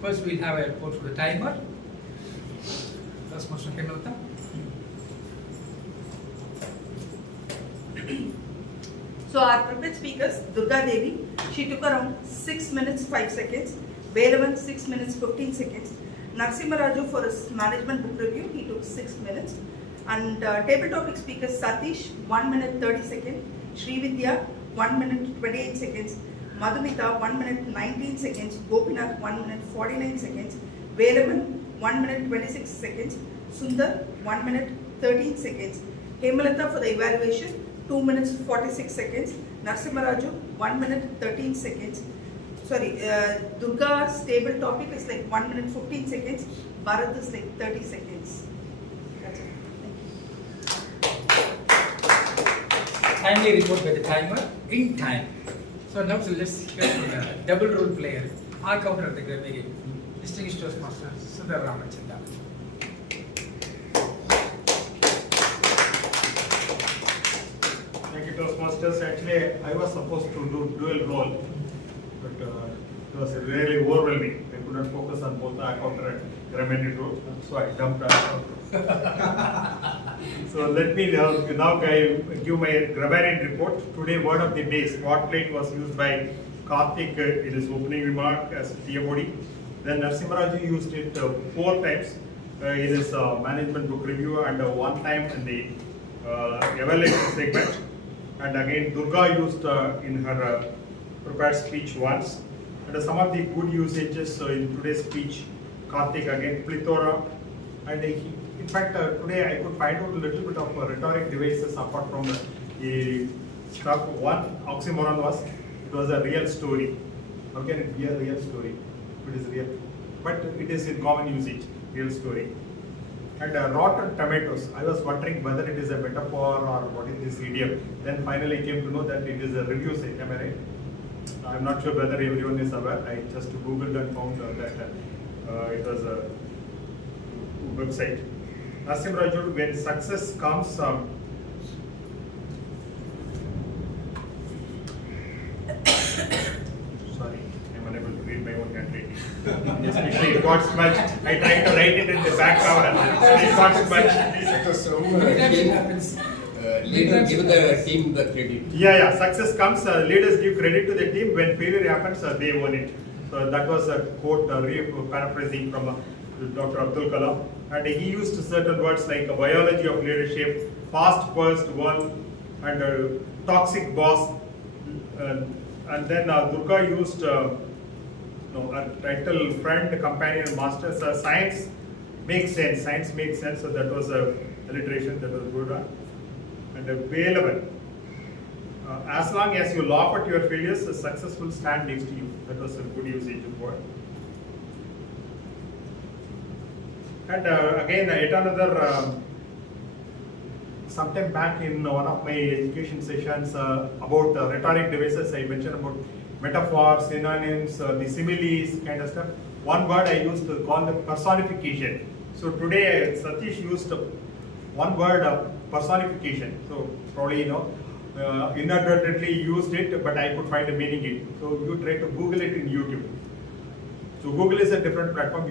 First, we'll have a report from the timer. Toastmaster Hemalatha. So our prepared speakers, Durga Devi, she took around 6 minutes 5 seconds. Velavan 6 minutes 15 seconds. Narasimharaju for his management book review, he took 6 minutes. And table topic speakers Sateesh 1 minute 30 seconds. Srividya 1 minute 28 seconds. Madhumitha 1 minute 19 seconds. Gopinath 1 minute 49 seconds. Velavan 1 minute 26 seconds. Sundar 1 minute 13 seconds. Hemalatha for the evaluation 2 minutes 46 seconds. Narasimharaju 1 minute 13 seconds. Sorry, Durga's table topic is like 1 minute 15 seconds. Bharath is like 30 seconds. That's it. Timely report by the timer in time. So now let's hear from the double role player, our counter of the Grammarian, distinguished Toastmaster Sundararaman. Thank you, Toastmasters. Actually, I was supposed to do dual role, but it was really overwhelming. I couldn't focus on both the counter and Grammarian Report, so I dumped out. So let me now give my Grammarian Report. Today, word of the day, spotlight was used by Karthick in his opening remark as TMOD. Then Narasimharaju used it 4 times in his management book review and 1 time in the evaluation segment. And again, Durga used in her prepared speech once. And some of the good usages in today's speech, Karthik again, plethora. And in fact, today I could find out a little bit of rhetoric devices apart from the stuff. One oxymoron was, it was a real story. How can it be a real story? It is real. But it is in common usage, real story. And rotten tomatoes, I was wondering whether it is a metaphor or what is this idiom. Then finally came to know that it is a review site, am I right? I'm not sure whether everyone is aware. I just googled and found that it was a website. Narasimharaju, when success comes, sorry, I'm unable to read my own handwriting. Especially it got smudged. I tried to write it in the back cover and it got smudged. It happens. Leaders give the team the credit. Yeah. Success comes, leaders give credit to the team. When failure happens, they own it. So that was a quote, paraphrasing from Dr. Abdul Kalam. And he used certain words like a biology of leadership, fast-paced world, and toxic boss. And then Durga used a title, friend, companion, master. So science makes sense. Science makes sense. So that was a alliteration. That was good. And Velavan. As long as you laugh at your failures, the success will stand next to you. That was a good usage of word. And again, yet another, sometime back in one of my education sessions about rhetoric devices, I mentioned about metaphors, synonyms, the similes kind of stuff. One word I used to call the personification. So today, Sateesh used one word, personification. So probably, inadvertently used it, but I could find a meaning in it. So you try to Google it in YouTube. So Google is a different platform.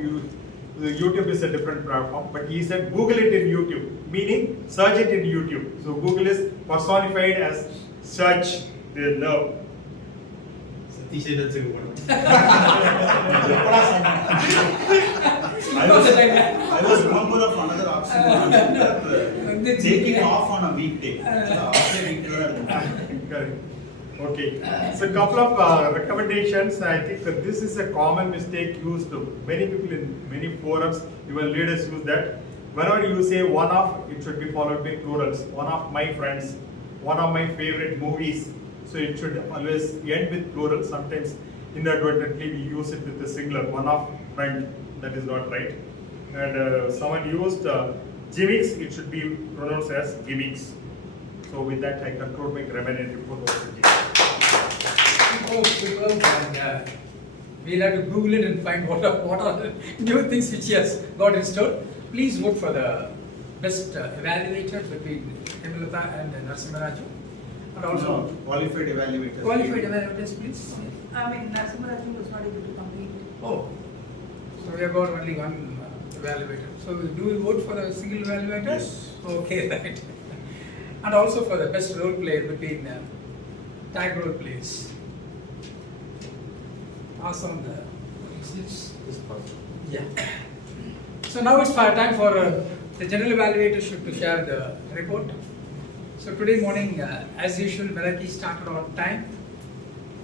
YouTube is a different platform, but he said Google it in YouTube, meaning search it in YouTube. So Google is personified as search the love. I was member of another oxymoron. Taking off on a weekday. Correct. Okay. So a couple of recommendations. I think that this is a common mistake used. Many people in many forums, even leaders use that. Whenever you say one of, it should be followed by plurals. One of my friends, one of my favorite movies. So it should always end with plural. Sometimes inadvertently we use it with a singular. One of friend, that is not right. And someone used gimmicks, it should be pronounced as gimmicks. So with that, I conclude my Grammarian Report. Oh, superb. And we'll have to Google it and find what are the new things which he has got installed. Please vote for the best evaluators between Hemalatha and Narasimharaju. And also qualified evaluators. Qualified evaluators, please. Narasimharaju was not able to complete. Oh, so we have got only one evaluator. So do we vote for the single evaluator? Yes. Okay, right. And also for the best role player between Tag role please. Pass on the slips. Yeah. So now it's time for the general evaluator to share the report. So today morning, as usual, Meraki started on time.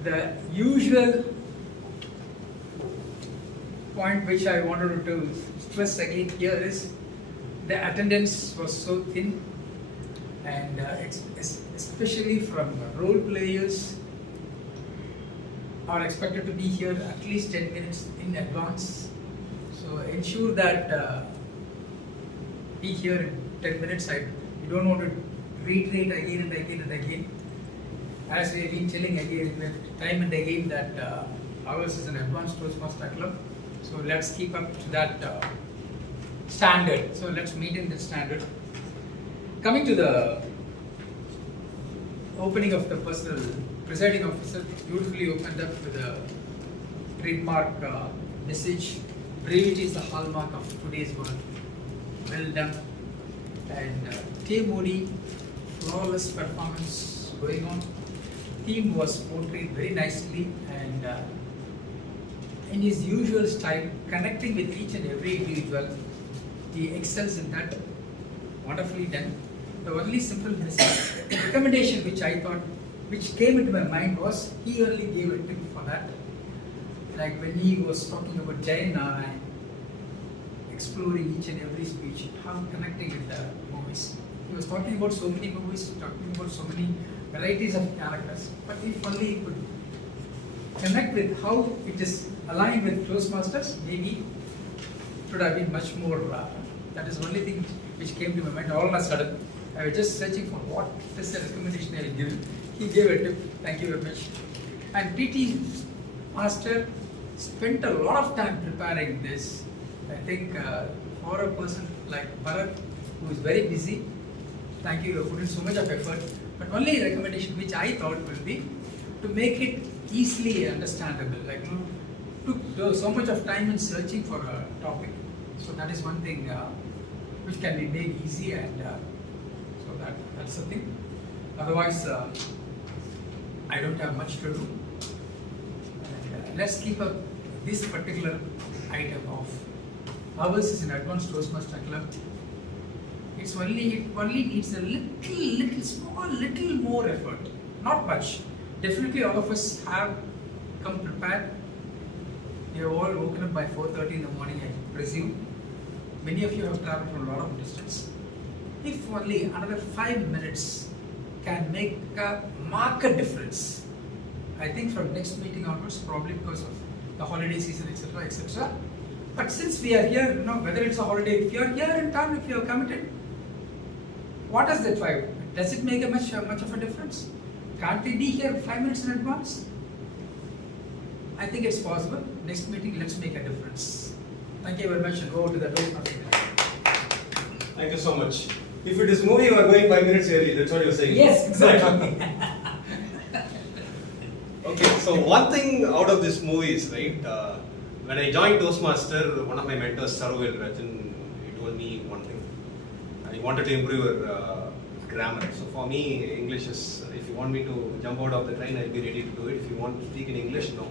The usual point which I wanted to stress again here is the attendance was so thin, and especially from role players are expected to be here at least 10 minutes in advance. So ensure that be here in 10 minutes. We don't want to reiterate again and again and again. As we have been telling again, time and again, that ours is an advanced Toastmaster club. So let's keep up to that standard. So let's maintain that standard. Coming to the opening of the personal, presiding officer beautifully opened up with a trademark message. Brevity is the hallmark of today's world. Well done. And Team Modi, flawless performance going on. Team was portrayed very nicely, and in his usual style, connecting with each and every individual, he excels in that. Wonderfully done. The only simple recommendation which I thought, which came into my mind, was he only gave a tip for that. Like when he was talking about Jaina and exploring each and every speech, how connecting with the movies. He was talking about so many movies, talking about so many varieties of characters, but if only he could connect with how it is aligned with Toastmasters, maybe it would have been much more. That is the only thing which came to my mind all of a sudden. I was just searching for what is the recommendation I will give. He gave a tip. Thank you very much. And PT Master spent a lot of time preparing this. I think for a person like Bharath, who is very busy, thank you for putting so much of effort. But only recommendation which I thought will be to make it easily understandable. Like, took so much of time in searching for a topic. So that is one thing which can be made easy, and so that's the thing. Otherwise, I don't have much to do. And, let's keep up this particular item of ours is an advanced Toastmaster club. It only needs a little more effort. Not much. Definitely all of us have come prepared. We have all woken up by 4:30 in the morning, I presume. Many of you have traveled from a lot of distance. If only another 5 minutes can mark a difference. I think from next meeting onwards, probably because of the holiday season, etc., etc. But since we are here, whether it's a holiday, if you are here in town, if you are committed, what is that 5? Does it make much of a difference? Can't we be here 5 minutes in advance? I think it's possible. Next meeting, let's make a difference. Thank you very much, and go to the Toastmaster. Thank you so much. If it is movie, you are going 5 minutes early. That's what you're saying. Yes, exactly. Okay, so one thing out of this movie is, right, when I joined Toastmaster, one of my mentors, Rajan, he told me one thing. I wanted to improve your grammar. So for me, English is, if you want me to jump out of the train, I'll be ready to do it. If you want to speak in English, no.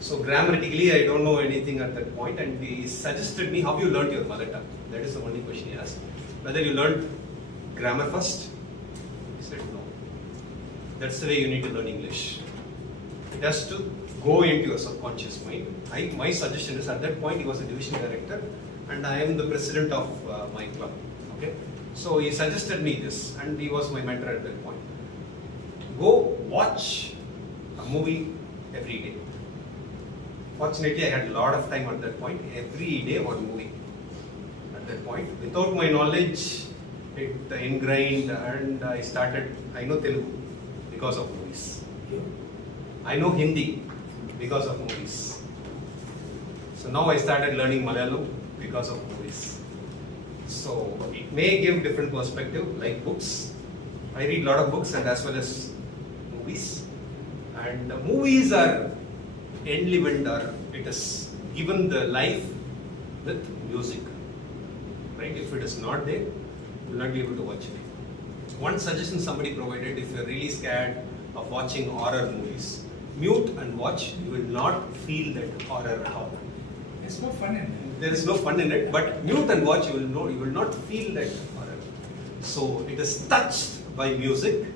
So grammatically, I don't know anything at that point, and he suggested me, how you learned your mother tongue? That is the only question he asked. Whether you learned grammar first? He said no. That's the way you need to learn English. It has to go into your subconscious mind. My suggestion is, at that point he was a division director and I am the president of my club. Okay, so he suggested me this, and he was my mentor at that point. Go watch a movie every day. Fortunately, I had a lot of time at that point. Every day one movie. At that point, without my knowledge, it ingrained, and I know Telugu because of movies. I know Hindi because of movies. So now I started learning Malayalam because of movies. So it may give different perspective, like books. I read a lot of books and as well as movies. And the movies are enlivened, or it is given the life with music. Right? If it is not there, you will not be able to watch it. One suggestion somebody provided: if you are really scared of watching horror movies. Mute and watch, you will not feel that horror at all. There's no fun in it. There is no fun in it, but mute and watch, you will know, you will not feel that horror. So it is touched by music,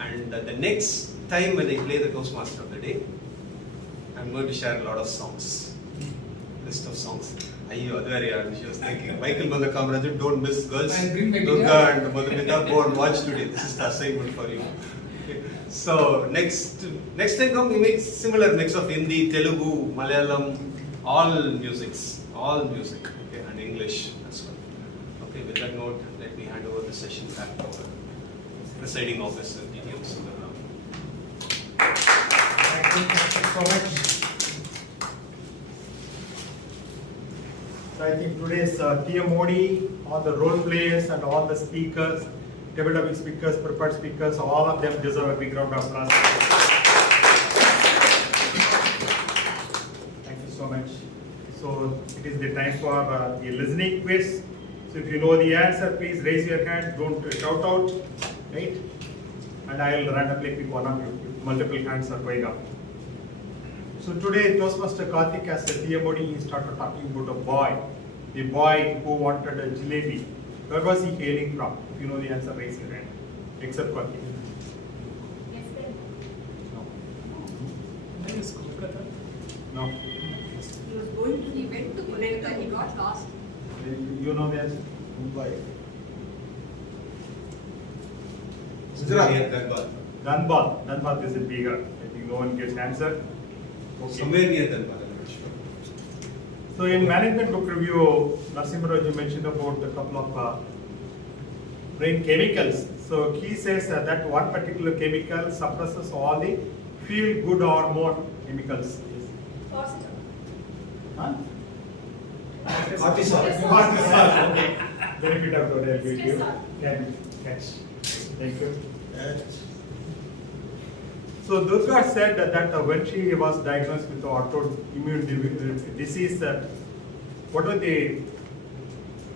and the next time when I play the Toastmaster of the day, I'm going to share a lot of songs, list of songs. Ayyo, adhariya, she was thinking, Michael Madhumitha, don't miss girls. And bring my Durga guitar. and Madhumitha, go and watch today. This is the assignment for you. Okay. So next time come, we make similar mix of Hindi, Telugu, Malayalam, all music, okay, and English as well. Okay, with that note, let me hand over the session back to our presiding officer, DTM Sundararaman. Thank you so much. So I think today's TMOD, all the role players and all the speakers, tabletop speakers, prepared speakers, all of them deserve a big round of applause. Thank you so much. So it is the time for the listening quiz. So if you know the answer, please raise your hand, don't shout out, right? And I will randomly pick one of you if multiple hands are going up. So today Toastmaster Karthick as a TMOD, he started talking about a boy who wanted a jalebi. Where was he hailing from? If you know the answer, raise your hand. Except Karthick. Yes, sir. No. Where is Kolkata? No. He was going to He went to Kolkata, he got lost. You know the answer? Mumbai. Gujarat. Dhanbad. Dhanbad is in Bihar. I think no one gets answer. Okay. Somewhere near Dhanbad. So in management book review, Narasimharaju mentioned about a couple of brain chemicals. So he says that one particular chemical suppresses all the feel good hormone chemicals. Cortisol. Huh? Cortisol. Cortisol. Okay. Benefit of doubt, I'll give you. Stress. Yeah, catch. Thank you. So Durga said that when she was diagnosed with autoimmune disease, what was the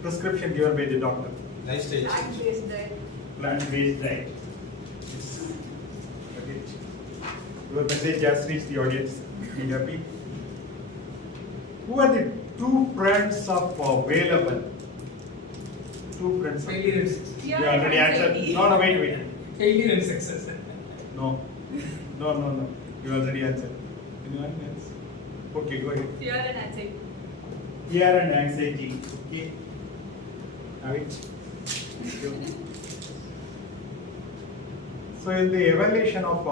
prescription given by the doctor? Lifestyle. Plant-based diet. Plant-based diet. Okay. Your message has reached the audience. Be happy. Who are the two friends of Velavan? Two friends of Failure and success. You already answered. No, wait. Failure and success. No. You already answered. Anyone else? Okay, go ahead. Fear and anxiety. Fear and anxiety. Okay. Have it. So in the evaluation of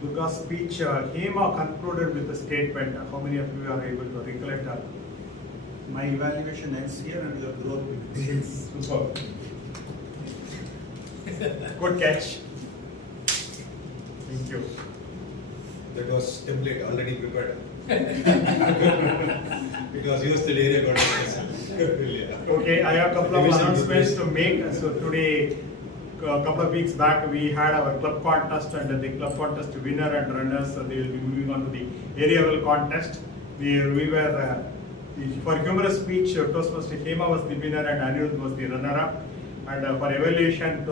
Durga's speech, Hema concluded with a statement. How many of you are able to recollect her? My evaluation ends here and your growth begins. Super. Good catch. Thank you. That was template already prepared. It was used till area got Okay, I have a couple of Division announcements to division. make. So today, a couple of weeks back, we had our club contest, and the club contest winner and runners, so they will be moving on to the area level contest. We were for humorous speech, Toastmaster Hema was the winner and Anirudh was the runner-up. And for evaluation,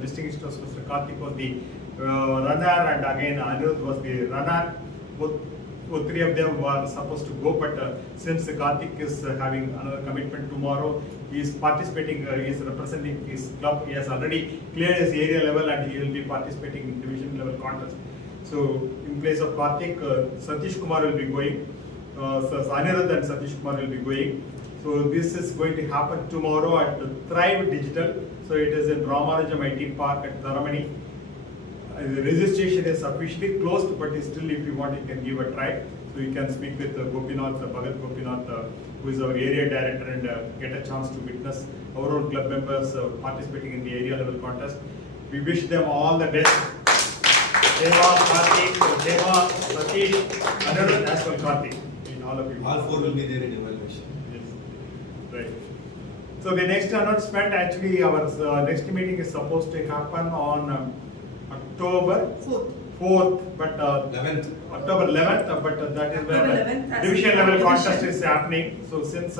distinguished Toastmaster Karthick was the runner, and again Anirudh was the runner. Both three of them were supposed to go, but since Karthick is having another commitment tomorrow, he is participating, he is representing his club. He has already cleared his area level and he will be participating in division level contest. So in place of Karthick, Sateesh Kumar will be going. So Anirudh and Sateesh Kumar will be going. So this is going to happen tomorrow at Thrive Digital. So it is in Ramanujam IT Park at Dharamani. The registration is officially closed, but still if you want, you can give a try. So you can speak with Gopinath, Bharath Gopinath, who is our area director, and get a chance to witness our own club members participating in the area level contest. We wish them all the best. Deva, Karthick, Deva, Sateesh, Anirudh, as well Karthick, in all of you. All four will be there in evaluation. Yes. Right. So the next announcement, actually our next meeting is supposed to happen on October 4th, but 11th. October 11th, but that is October where 11th, as division we level have contest division. is happening. So since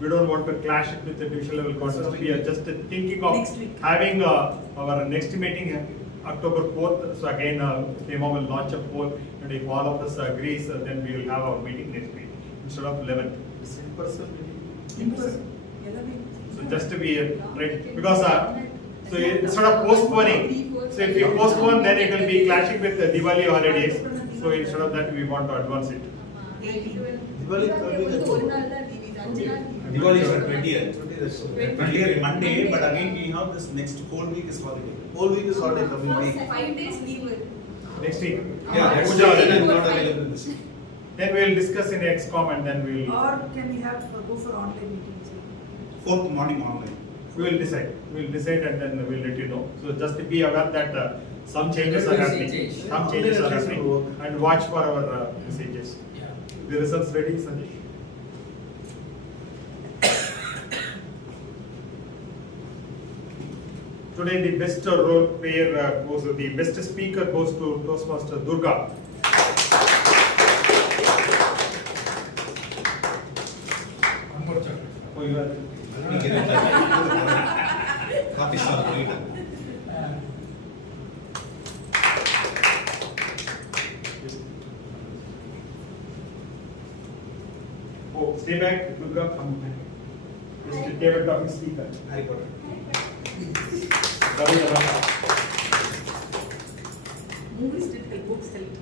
we don't want to clash it with the division level contest, we are just thinking of Next week. having our next meeting October 4th. So again, FEMA will launch a poll, and if all of us agrees, then we will have our meeting next week instead of 11th. This in-person meeting? In-person. So just to be right, because so instead of postponing, so if we postpone, then it will be clashing with the Diwali holidays. So instead of that, we want to advance it. Diwali Diwali is on 20th. 20th Monday, but again we have this next whole week is holiday. Whole week is holiday coming week. 5 days leave. Next week. Yeah, that's Puja, why then I'm not available this week. Then we will discuss in XCOM, and then we will. Or can we have go for online meetings? 4th morning online. We will decide. We will decide, and then we will let you know. So just to be aware that some changes are happening. Some changes are happening, and watch for our messages. Yeah. The results ready, Sateesh? Today the best role player goes to the best speaker goes to Toastmaster Durga. One more chocolate. Oh, you are. Let me get it. Coffee shop later. Oh, stay back, Durga, come back. Mr. David talking speaker. Harry Potter. Ravi Ravana. Movies did help, books help.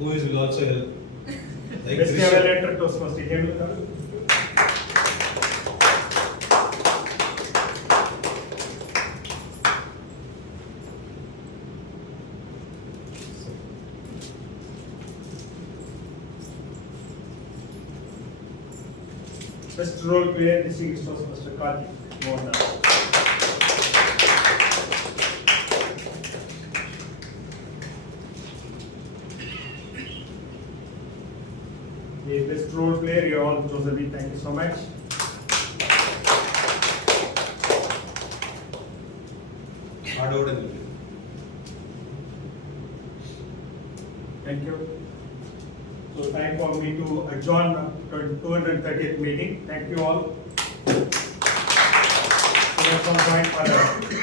Movies will also help. Like Best Drishyam. Evaluator Toastmaster Hemalatha. Best role player distinguished Toastmaster Karthick. Mohandoss. The best role player, you all chosen me. Thank you so much. Hard out and Thank you. So time for me to adjourn 230th meeting. Thank you all. So let's all join for